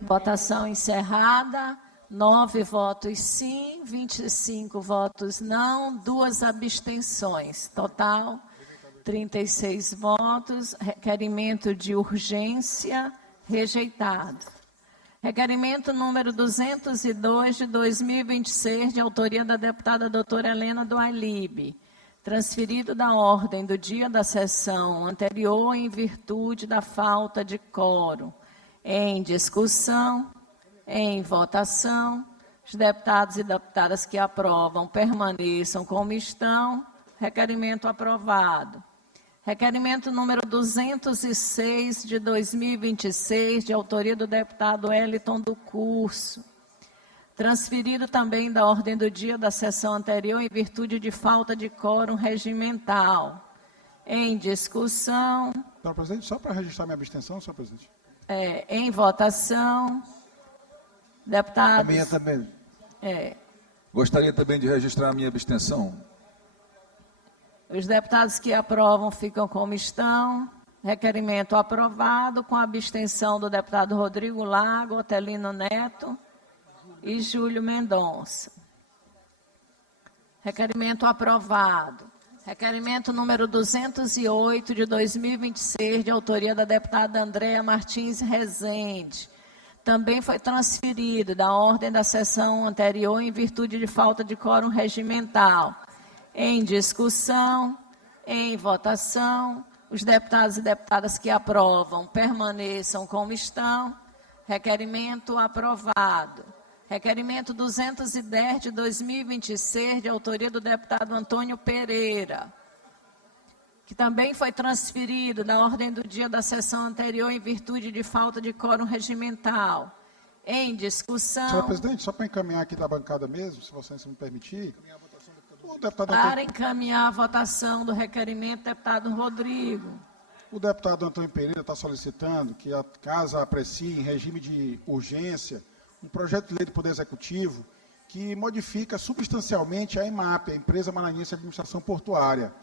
Votação encerrada. 9 votos sim, 25 votos não, 2 abstenções. Total, 36 votos. Requerimento de urgência rejeitado. Requerimento número 202 de 2026, de autoria da deputada doutora Helena do Ailib, transferido da ordem do dia da sessão anterior em virtude da falta de quórum. Em discussão, em votação, os deputados e deputadas que aprovam permaneçam como estão. Requerimento aprovado. Requerimento número 206 de 2026, de autoria do deputado Wellington do Curso, transferido também da ordem do dia da sessão anterior em virtude de falta de quórum regimental. Em discussão. Senhor presidente, só para registrar minha abstenção, senhor presidente. Em votação. Deputados. A minha também. Gostaria também de registrar a minha abstenção. Os deputados que aprovam ficam como estão. Requerimento aprovado, com a abstenção do deputado Rodrigo Lago, Otelino Neto e Júlio Mendonça. Requerimento aprovado. Requerimento número 208 de 2026, de autoria da deputada Andréa Martins Rezende. Também foi transferido da ordem da sessão anterior em virtude de falta de quórum regimental. Em discussão, em votação, os deputados e deputadas que aprovam permaneçam como estão. Requerimento aprovado. Requerimento 210 de 2026, de autoria do deputado Antônio Pereira, que também foi transferido da ordem do dia da sessão anterior em virtude de falta de quórum regimental. Em discussão. Senhor presidente, só para encaminhar aqui da bancada mesmo, se você me permitir. Para encaminhar a votação do requerimento, deputado Rodrigo. O deputado Antônio Pereira está solicitando que a Casa aprecie, em regime de urgência, um projeto de lei do Poder Executivo que modifica substancialmente a EMAP, a Empresa Maranhense de Administração Portuária.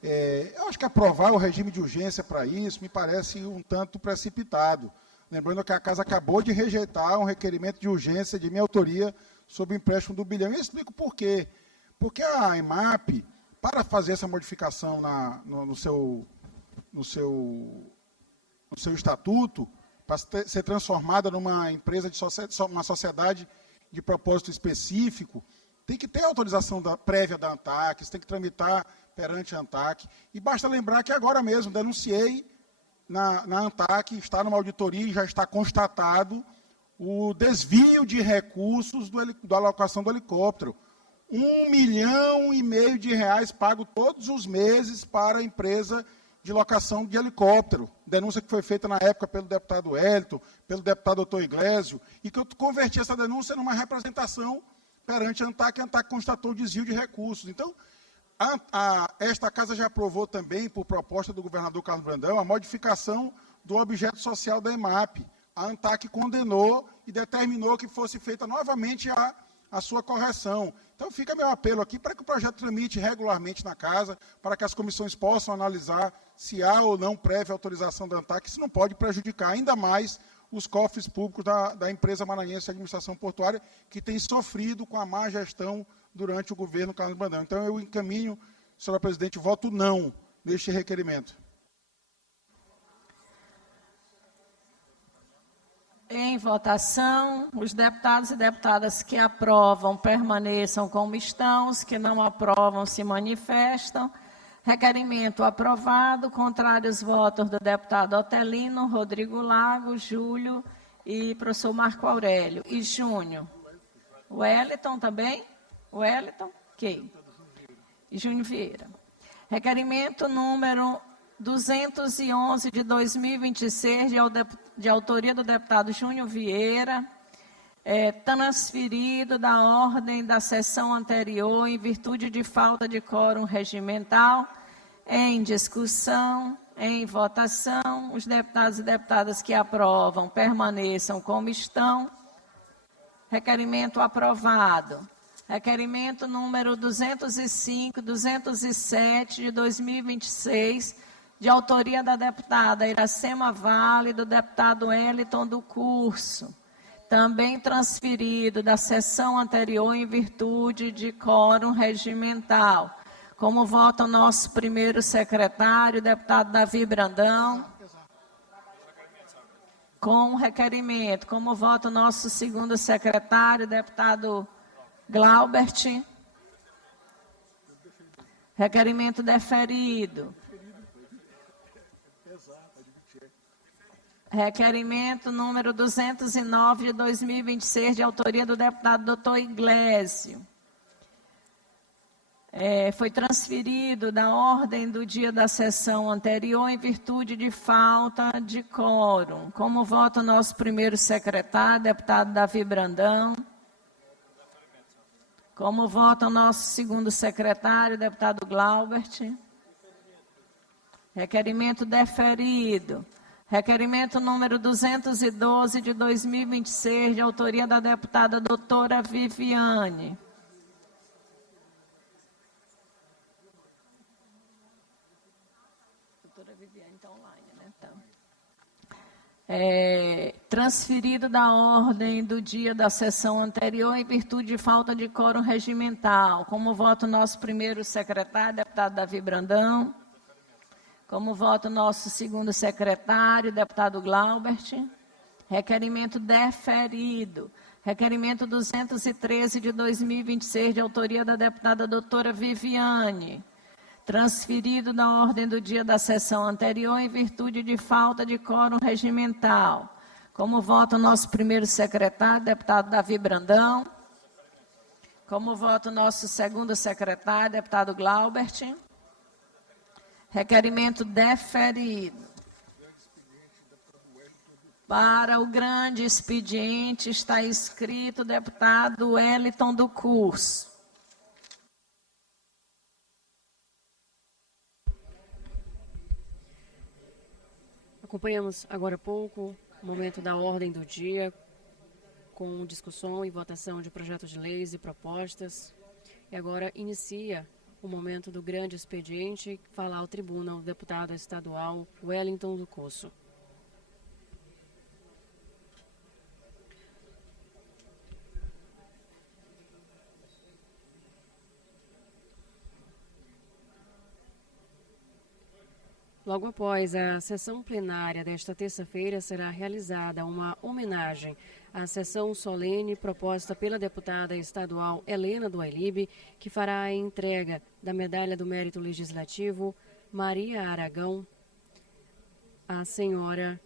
Eu acho que aprovar o regime de urgência para isso me parece um tanto precipitado. Lembrando que a Casa acabou de rejeitar um requerimento de urgência de minha autoria sobre o empréstimo do bilhão. E eu explico por quê. Porque a EMAP para fazer essa modificação no seu estatuto, para ser transformada numa empresa uma sociedade de propósito específico, tem que ter autorização prévia da ANTAQ, tem que tramitar perante a ANTAQ. E basta lembrar que agora mesmo denunciei na ANTAQ, está numa auditoria e já está constatado o desvio de recursos da alocação do helicóptero. R$ 1,5 milhão de reais pago todos os meses para a empresa de locação de helicóptero. Denúncia que foi feita na época pelo deputado Wellington, pelo deputado doutor Iglesio, e que eu converti essa denúncia numa representação perante a ANTAQ constatou o desvio de recursos. Então, esta casa já aprovou também, por proposta do governador Carlos Brandão, a modificação do objeto social da EMAP. A ANTAQ condenou e determinou que fosse feita novamente a sua correção. Então, fica meu apelo aqui para que o projeto tramite regularmente na casa, para que as comissões possam analisar se há ou não prévia autorização da ANTAQ, isso não pode prejudicar ainda mais os cofres públicos da empresa maranhense de administração portuária, que tem sofrido com a má gestão durante o governo Carlos Brandão. Então, eu encaminho, senhora presidente, voto não neste requerimento. Em votação, os deputados e deputadas que aprovam permaneçam como estão, os que não aprovam se manifestam. Requerimento aprovado, contrários votos do deputado Otelino, Rodrigo Lago, Júlio e professor Marco Aurélio. E Júnior. Wellington também? Wellington? Ok. E Júnior Vieira. Requerimento número 211 de 2026, de autoria do deputado Júnior Vieira, transferido da ordem da sessão anterior em virtude de falta de quórum regimental. Em discussão, em votação, os deputados e deputadas que aprovam permaneçam como estão. Requerimento aprovado. Requerimento número 205, 207 de 2026, de autoria da deputada Iracema Vale e do deputado Wellington do Curso, também transferido da sessão anterior em virtude de quórum regimental. Como vota o nosso primeiro secretário, deputado Davi Brandão? Com requerimento. Como vota o nosso segundo secretário, deputado Glaubert? Requerimento deferido. Requerimento número 209 de 2026, de autoria do deputado doutor Iglesio. Foi transferido da ordem do dia da sessão anterior em virtude de falta de quórum. Como vota o nosso primeiro secretário, deputado Davi Brandão? Como vota o nosso segundo secretário, deputado Glaubert? Requerimento deferido. Requerimento número 212 de 2026, de autoria da deputada doutora Viviane. Doutora Viviane está online, né? Então, transferido da ordem do dia da sessão anterior em virtude de falta de quórum regimental. Como vota o nosso primeiro secretário, deputado Davi Brandão? Como vota o nosso segundo secretário, deputado Glaubert? Requerimento deferido. Requerimento 213 de 2026, de autoria da deputada doutora Viviane. Transferido da ordem do dia da sessão anterior em virtude de falta de quórum regimental. Como vota o nosso primeiro secretário, deputado Davi Brandão? Como vota o nosso segundo secretário, deputado Glaubert? Requerimento deferido. Para o grande expediente está escrito deputado Wellington do Curso. Acompanhamos agora há pouco o momento da ordem do dia, com discussão e votação de projetos de leis e propostas. E agora inicia o momento do grande expediente, falar ao tribuna o deputado estadual Wellington do Curso. Logo após a sessão plenária desta terça-feira, será realizada uma homenagem à sessão solene proposta pela deputada estadual Helena do Ailib, que fará a entrega da Medalha do Mérito Legislativo Maria Aragão à senhora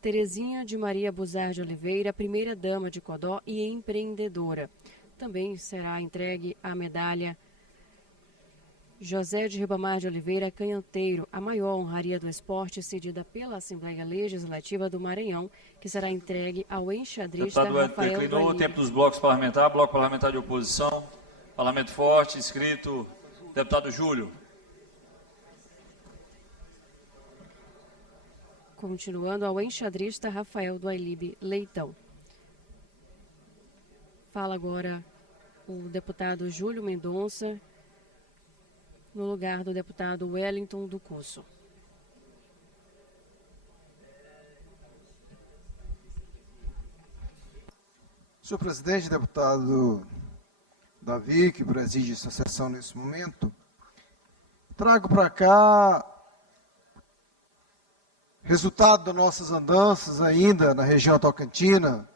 Terezinha de Maria Buzar de Oliveira, primeira-dama de Codó e empreendedora. Também será entregue a medalha José de Ribamar de Oliveira, canhoteiro, a maior honraria do esporte cedida pela Assembleia Legislativa do Maranhão, que será entregue ao enxadrista Deputado Rafael declinou o Guarini. tempo dos blocos parlamentares, bloco parlamentar de oposição, parlamento forte, inscrito, deputado Júlio. Continuando ao enxadrista Rafael do Ailib Leitão. Fala agora o deputado Júlio Mendonça, no lugar do deputado Wellington do Cusso. Senhor presidente, deputado Davi, que preside essa sessão nesse momento, trago para cá resultado das nossas andanças ainda na região tocantina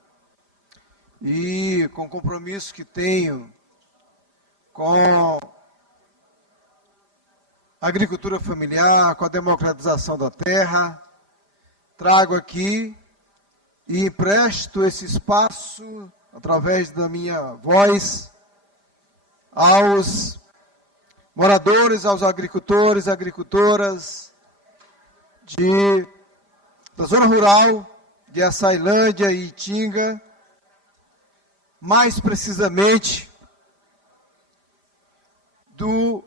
e com o compromisso que tenho com a agricultura familiar, com a democratização da terra, trago aqui e empresto esse espaço, através da minha voz, aos moradores, aos agricultores, agricultoras da zona rural de Açailândia e Itinga, mais precisamente do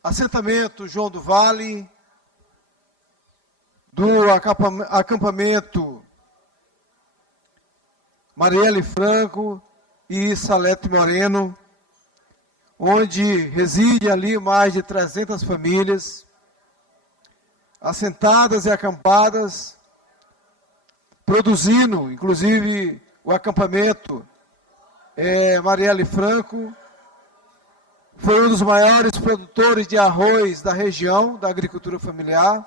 assentamento João do Vale, do acampamento Marielle Franco e Salete Moreno, onde reside ali mais de 300 famílias, assentadas e acampadas, produzindo, inclusive o acampamento Marielle Franco, foi um dos maiores produtores de arroz da região, da agricultura familiar.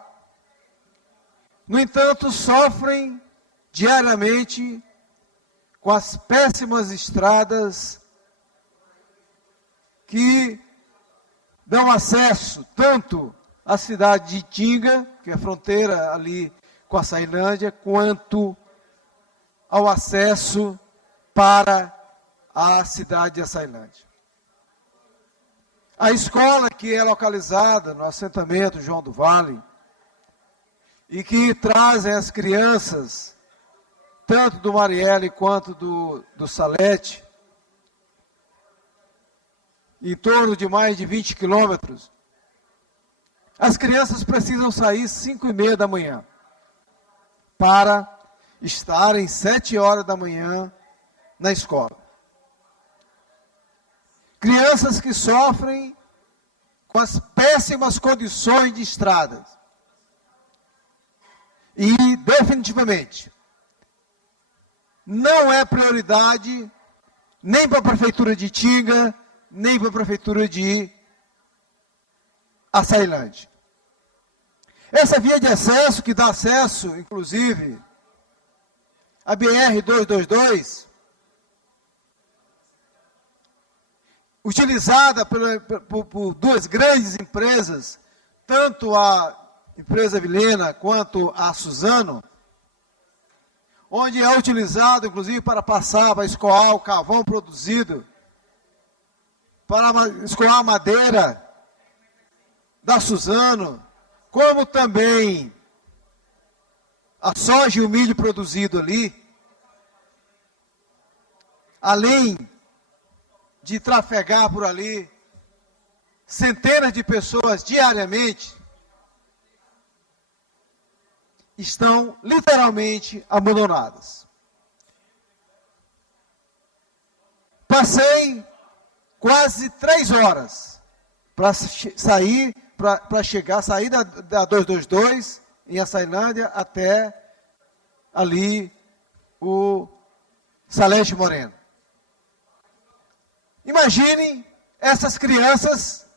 No entanto, sofrem diariamente com as péssimas estradas que dão acesso tanto à cidade de Itinga, que é a fronteira ali com a Açailândia, quanto ao acesso para a cidade de Açailândia. A escola que é localizada no assentamento João do Vale e que trazem as crianças, tanto do Marielle quanto do Salete, em torno de mais de 20 quilômetros, as crianças precisam sair 5h30 da manhã para estarem 7 horas da manhã na escola. Crianças que sofrem com as péssimas condições de estradas. E, definitivamente, não é prioridade nem para a Prefeitura de Itinga, nem para a Prefeitura de Açailândia. Essa via de acesso, que dá acesso, inclusive, à BR-222, utilizada por duas grandes empresas, tanto a empresa Vilhena quanto a Suzano, onde é utilizado, inclusive, para passar, para escoar o carvão produzido, para escoar a madeira da Suzano, como também a soja e o milho produzido ali, além de trafegar por ali centenas de pessoas diariamente, estão literalmente abandonadas. Passei quase 3 horas para sair da 222 em Açailândia até ali o Salete Moreno. Imaginem essas crianças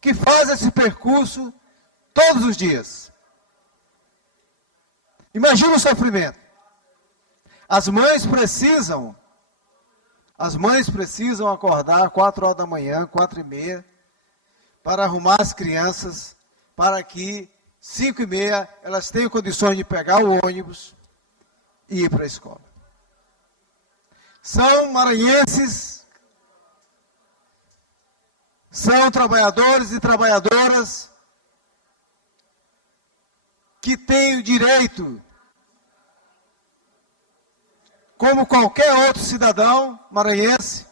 que faz esse percurso todos os dias. Imagina o sofrimento. As mães precisam acordar 4 horas da manhã, 4h30, para arrumar as crianças, para que 5h30 elas tenham condições de pegar o ônibus e ir para a escola. São maranhenses, são trabalhadores e trabalhadoras que têm o direito, como qualquer outro cidadão maranhense,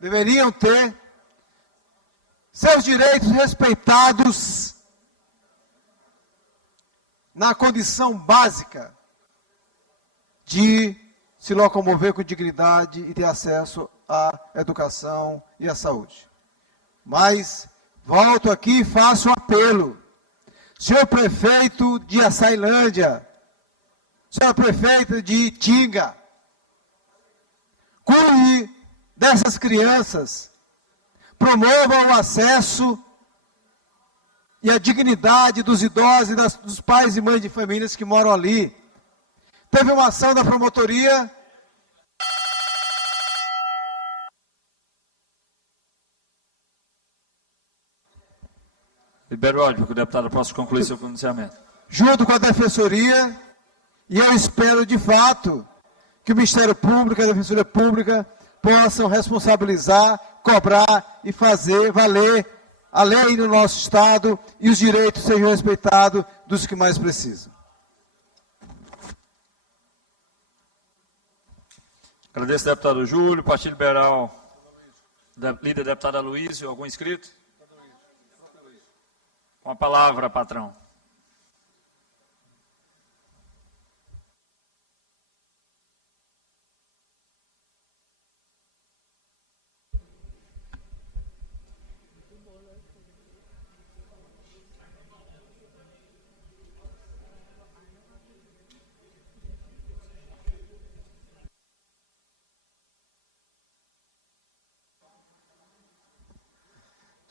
deveriam ter seus direitos respeitados na condição básica de se locomover com dignidade e ter acesso à educação e à saúde. Mas volto aqui e faço um apelo. Senhor prefeito de Açailândia, senhor prefeito de Itinga, cuide dessas crianças, promova o acesso e a dignidade dos idosos e dos pais e mães de famílias que moram ali. Teve uma ação da promotoria. Libero o áudio, para que o deputado possa concluir seu pronunciamento. Junto com a Defensoria, e eu espero, de fato, que o Ministério Público e a Defensoria Pública possam responsabilizar, cobrar e fazer valer a lei no nosso Estado e os direitos sejam respeitados dos que mais precisam. Agradeço, deputado Júlio. Partido Liberal, líder deputada Luísio. Algum inscrito? Com a palavra, patrão.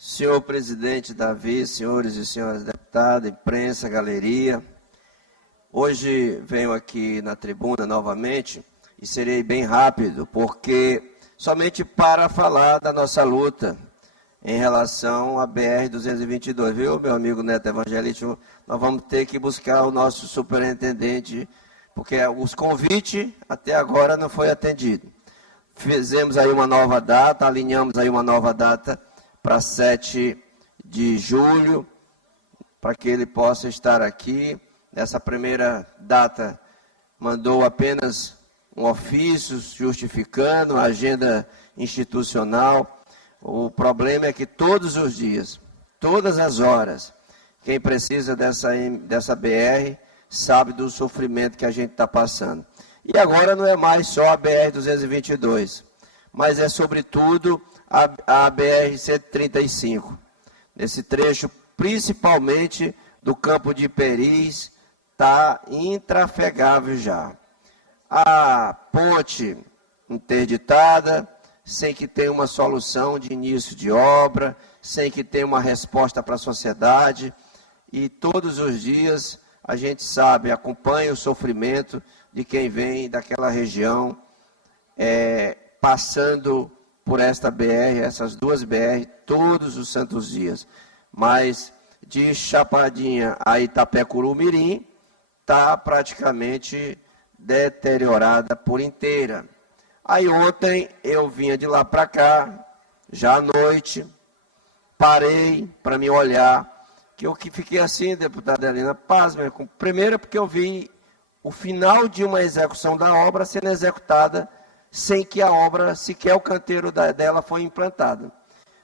Senhor presidente Davi, senhores e senhoras deputados, imprensa, galeria, hoje venho aqui na tribuna novamente e serei bem rápido, porque somente para falar da nossa luta em relação à BR-222, viu, meu amigo Neto Evangelista? Nós vamos ter que buscar o nosso superintendente, porque os convites até agora não foi atendido. Fizemos aí uma nova data, alinhamos aí uma nova data para 7 de julho, para que ele possa estar aqui. Nessa primeira data, mandou apenas um ofício justificando a agenda institucional. O problema é que todos os dias, todas as horas, quem precisa dessa BR sabe do sofrimento que a gente está passando. E agora não é mais só a BR-222, mas é sobretudo a BR-135, nesse trecho, principalmente do campo de Peris, está intrafegável já. A ponte interditada, sem que tenha uma solução de início de obra, sem que tenha uma resposta para a sociedade, e todos os dias a gente sabe, acompanha o sofrimento de quem vem daquela região, passando por esta BR, essas duas BR, todos os santos dias. Mas de Chapadinha a Itapecuru-Mirim, está praticamente deteriorada por inteira. Aí ontem eu vinha de lá para cá, já à noite, parei para me olhar, que eu fiquei assim, deputada Helena, pasma. Primeiro porque eu vi o final de uma execução da obra sendo executada sem que a obra, sequer o canteiro dela foi implantado.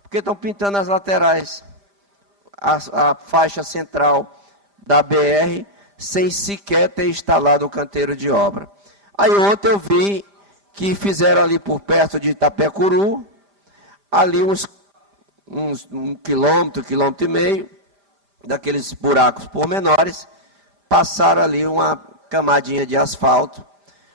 Porque estão pintando as laterais, a faixa central da BR, sem sequer ter instalado o canteiro de obra. Aí ontem eu vi que fizeram ali por perto de Itapecuru, ali uns 1 quilômetro, 1,5 km, daqueles buracos pormenores, passaram ali uma camadinha de asfalto,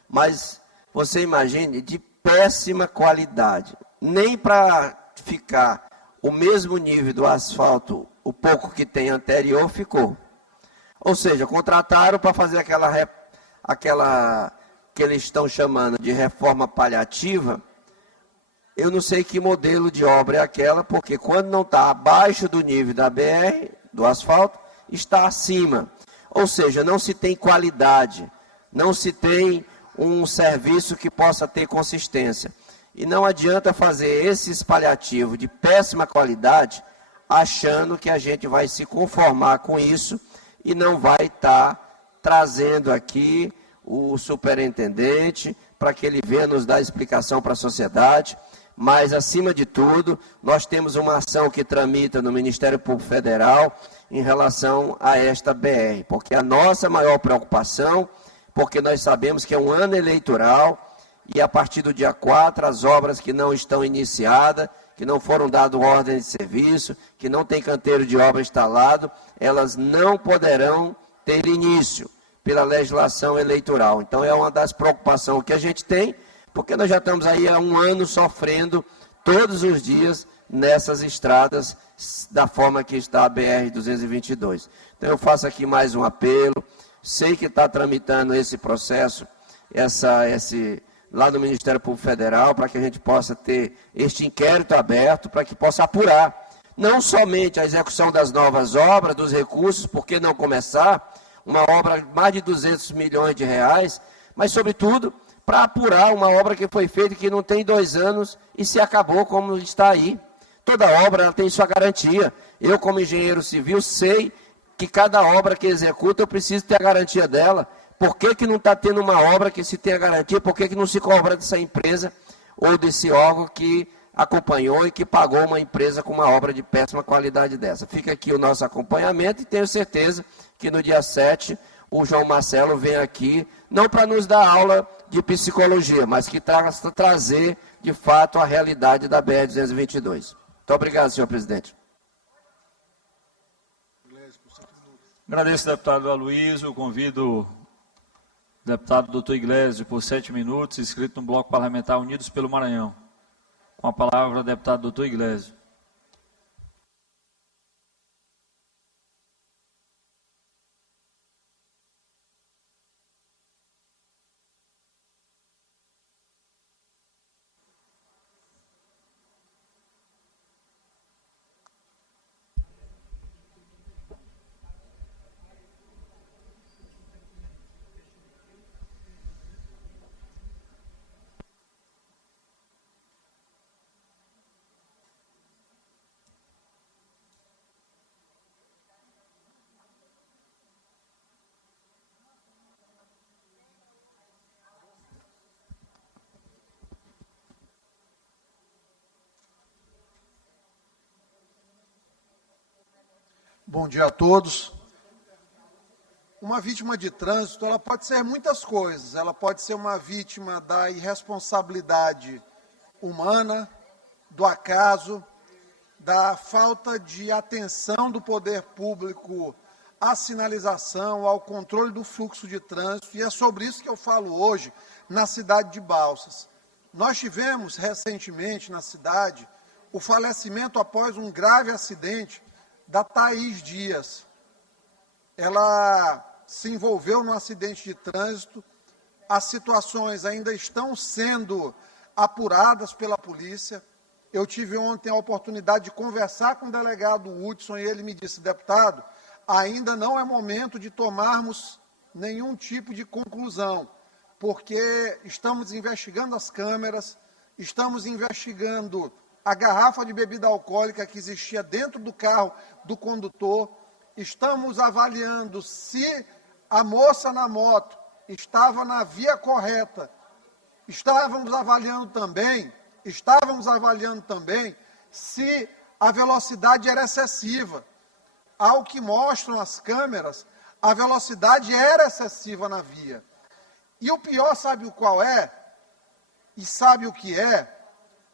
mas você imagine, de péssima qualidade. Nem para ficar o mesmo nível do asfalto o pouco que tem anterior ficou. Ou seja, contrataram para fazer aquela que eles estão chamando de reforma paliativa. Eu não sei que modelo de obra é aquela, porque quando não está abaixo do nível da BR, do asfalto, está acima. Ou seja, não se tem qualidade, não se tem um serviço que possa ter consistência. E não adianta fazer esses paliativos de péssima qualidade, achando que a gente vai se conformar com isso e não vai estar trazendo aqui o superintendente para que ele venha nos dar explicação para a sociedade. Mas, acima de tudo, nós temos uma ação que tramita no Ministério Público Federal em relação a esta BR, porque a nossa maior preocupação, porque nós sabemos que é um ano eleitoral e a partir do dia 4, as obras que não estão iniciadas, que não foram dadas ordem de serviço, que não tem canteiro de obra instalado, elas não poderão ter início pela legislação eleitoral. Então, é uma das preocupações que a gente tem, porque nós já estamos aí há um ano sofrendo todos os dias nessas estradas da forma que está a BR-222. Então, eu faço aqui mais um apelo. Sei que está tramitando esse processo, lá no Ministério Público Federal, para que a gente possa ter este inquérito aberto, para que possa apurar não somente a execução das novas obras, dos recursos, por que não começar uma obra de mais de 200 milhões de reais, mas, sobretudo, para apurar uma obra que foi feita que não tem 2 anos e se acabou como está aí. Toda obra ela tem sua garantia. Eu, como engenheiro civil, sei que cada obra que executa eu preciso ter a garantia dela. Por que não está tendo uma obra que se tem a garantia? Por que não se cobra dessa empresa ou desse órgão que acompanhou e que pagou uma empresa com uma obra de péssima qualidade dessa? Fica aqui o nosso acompanhamento e tenho certeza que no dia 7 o João Marcelo vem aqui, não para nos dar aula de psicologia, mas que trazer, de fato, a realidade da BR-222. Muito obrigado, senhor presidente. Agradeço, deputado Aloysio. Convido o deputado doutor Iglesias por 7 minutos, inscrito no Bloco Parlamentar Unidos pelo Maranhão. Com a palavra, o deputado doutor Iglesias. Bom dia a todos. Uma vítima de trânsito, ela pode ser muitas coisas. Ela pode ser uma vítima da irresponsabilidade humana, do acaso, da falta de atenção do poder público à sinalização, ao controle do fluxo de trânsito. E é sobre isso que eu falo hoje na cidade de Balsas. Nós tivemos recentemente na cidade o falecimento após um grave acidente da Thaís Dias. Ela se envolveu num acidente de trânsito, as situações ainda estão sendo apuradas pela polícia. Eu tive ontem a oportunidade de conversar com o delegado Hudson e ele me disse: deputado, ainda não é momento de tomarmos nenhum tipo de conclusão, porque estamos investigando as câmeras, estamos investigando a garrafa de bebida alcoólica que existia dentro do carro do condutor, estamos avaliando se a moça na moto estava na via correta, estávamos avaliando também se a velocidade era excessiva. Ao que mostram as câmeras, a velocidade era excessiva na via. E o pior, sabe o qual é? E sabe o que é?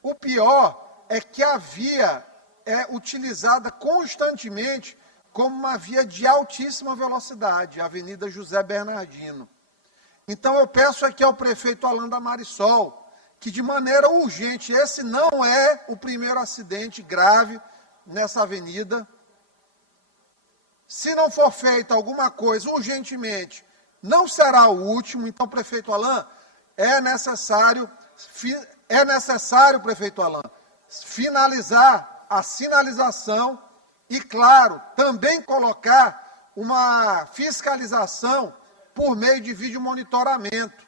O pior é que a via é utilizada constantemente como uma via de altíssima velocidade, a Avenida José Bernardino. Então eu peço aqui ao prefeito Alain da Marisol que de maneira urgente, esse não é o primeiro acidente grave nessa avenida, Se não for feita alguma coisa urgentemente, não será o último. Então, prefeito Alain, é necessário, prefeito Alain, finalizar a sinalização e, claro, também colocar uma fiscalização por meio de vídeo monitoramento,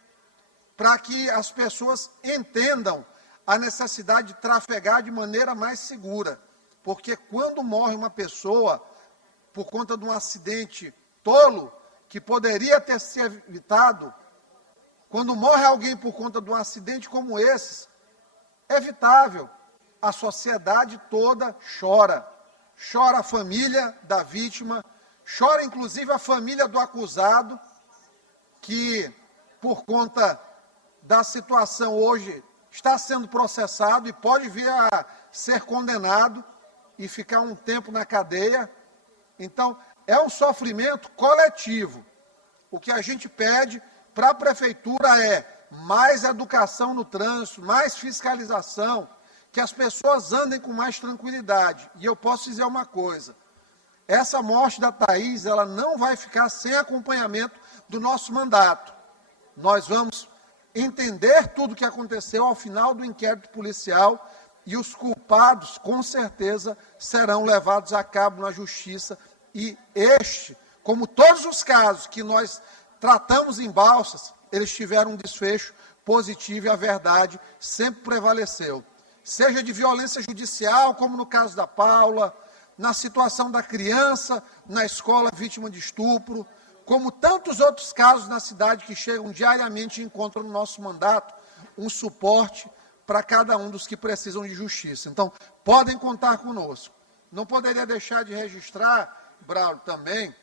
para que as pessoas entendam a necessidade de trafegar de maneira mais segura. Porque quando morre uma pessoa por conta de um acidente tolo, que poderia ter sido evitado, quando morre alguém por conta de um acidente como esse, é evitável. A sociedade toda chora. Chora a família da vítima, chora inclusive a família do acusado, que por conta da situação hoje está sendo processado e pode vir a ser condenado e ficar um tempo na cadeia. Então, é um sofrimento coletivo. O que a gente pede para a prefeitura é mais educação no trânsito, mais fiscalização, que as pessoas andem com mais tranquilidade. E eu posso dizer uma coisa, essa morte da Thaís, ela não vai ficar sem acompanhamento do nosso mandato. Nós vamos entender tudo o que aconteceu ao final do inquérito policial e os culpados, com certeza, serão levados a cabo na justiça. E este, como todos os casos que nós tratamos em Balsas, eles tiveram um desfecho positivo e a verdade sempre prevaleceu. Seja de violência judicial, como no caso da Paula, na situação da criança na escola vítima de estupro, como tantos outros casos na cidade que chegam diariamente e encontram no nosso mandato um suporte para cada um dos que precisam de justiça. Então, podem contar conosco. Não poderia deixar de registrar, Braulio, também,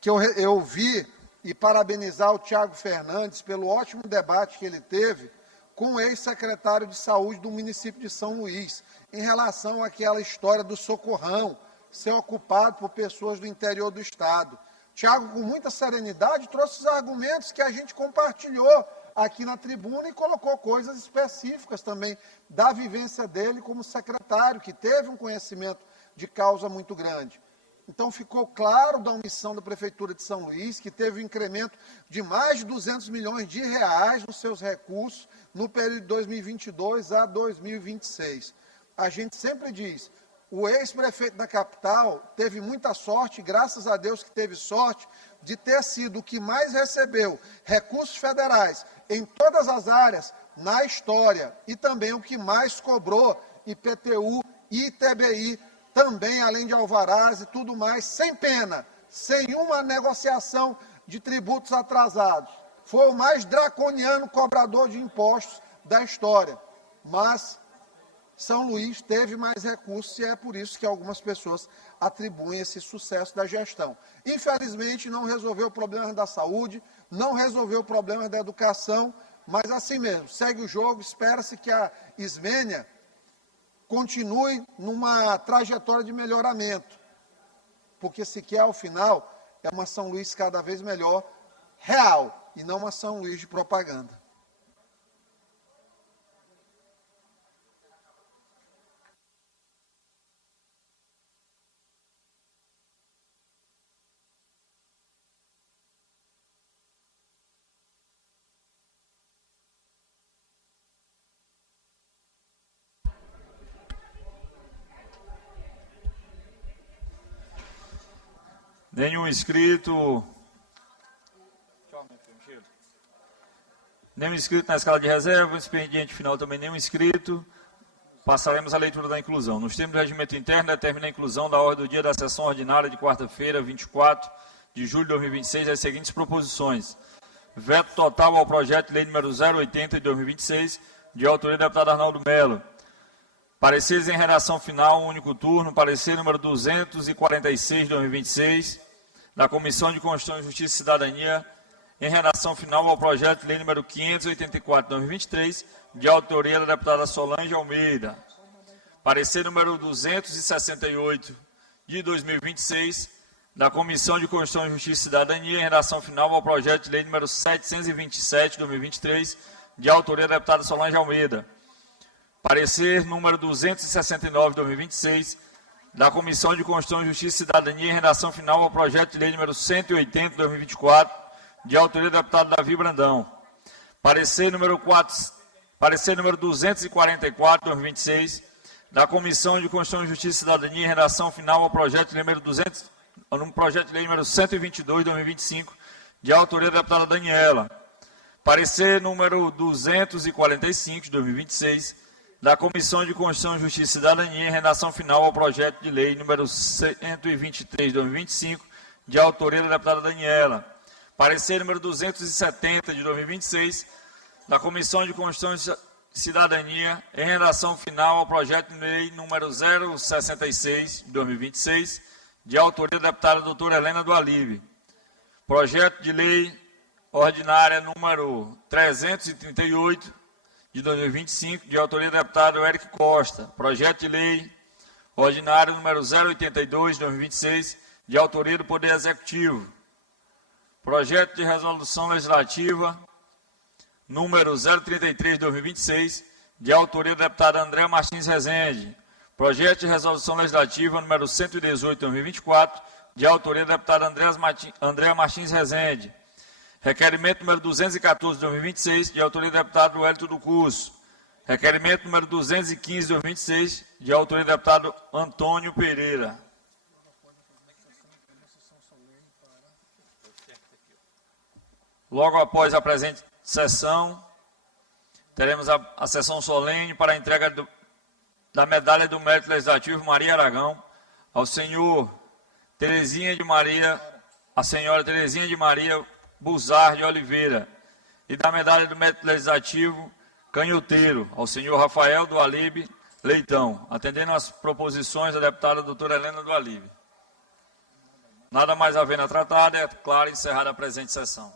que eu vi e parabenizar o Tiago Fernandes pelo ótimo debate que ele teve com o ex-secretário de Saúde do município de São Luís, em relação àquela história do socorrão ser ocupado por pessoas do interior do estado. Tiago, com muita serenidade, trouxe os argumentos que a gente compartilhou aqui na tribuna e colocou coisas específicas também da vivência dele como secretário, que teve um conhecimento de causa muito grande. Então, ficou claro da omissão da Prefeitura de São Luís, que teve um incremento de mais de 200 milhões de reais nos seus recursos no período de 2022 a 2026. A gente sempre diz, o ex-prefeito da capital teve muita sorte, graças a Deus que teve sorte, de ter sido o que mais recebeu recursos federais em todas as áreas na história e também o que mais cobrou IPTU e ITBI, também além de alvarás e tudo mais, sem pena, sem uma negociação de tributos atrasados. Foi o mais draconiano cobrador de impostos da história, mas São Luís teve mais recursos e é por isso que algumas pessoas atribuem esse sucesso da gestão. Infelizmente, não resolveu problemas da saúde, não resolveu problemas da educação, mas assim mesmo, segue o jogo, espera-se que a Ismênia continue numa trajetória de melhoramento, porque se quer, ao final, é uma São Luís cada vez melhor, real, e não uma São Luís de propaganda. Nenhum inscrito na escala de reserva, expediente final também nenhum inscrito. Passaremos à leitura da inclusão. Nos termos do regimento interno, determina a inclusão da ordem do dia da sessão ordinária de quarta-feira, 24 de julho de 2026, as seguintes proposições. Veto total ao projeto de lei número 080 de 2026, de autoria do deputado Arnaldo Melo. Pareceres em redação final, um único turno, parecer número 246 de 2026, da Comissão de Constituição, Justiça e Cidadania, em redação final ao projeto de lei número 584 de 2023, de autoria da deputada Solange Almeida. Parecer número 268 de 2026, da Comissão de Constituição, Justiça e Cidadania, em redação final ao projeto de lei número 727 de 2023, de autoria da deputada Solange Almeida. Parecer número 269 de 2026, da Comissão de Constituição, Justiça e Cidadania em redação final ao projeto de lei número 180 de 2024, de autoria do deputado Davi Brandão. Parecer número 244 de 2026, da Comissão de Constituição, Justiça e Cidadania em redação final ao projeto de lei número 122 de 2025, de autoria da deputada Daniela. Parecer número 245 de 2026, da Comissão de Constituição, Justiça e Cidadania em redação final ao projeto de lei número 123 de 2025, de autoria da deputada Daniela. Parecer número 270 de 2026, da Comissão de Constituição e Cidadania em redação final ao projeto de lei número 066 de 2026, de autoria da deputada doutora Helena do Alibe. Projeto de lei ordinária número 338 de 2025, de autoria do deputado Eric Costa. Projeto de lei ordinário número 082 de 2026, de autoria do Poder Executivo. Projeto de resolução legislativa número 033 de 2026, de autoria do deputado André Martins Rezende. Projeto de resolução legislativa número 118 de 2024, de autoria do deputado André Martins Rezende. Requerimento número 214 de 2026, de autoria do deputado Wellington do Curso. Requerimento número 215 de 2026, de autoria do deputado Antônio Pereira. Logo após a presente sessão, teremos a sessão solene para a entrega da medalha do mérito legislativo Maria Aragão ao senhor a senhora Terezinha de Maria Buzar de Oliveira, e da medalha do mérito legislativo Canhoteiro ao senhor Rafael do Alibe Leitão, atendendo às proposições da deputada doutora Helena do Alibe. Nada mais havendo a tratar, é claro encerrada a presente sessão.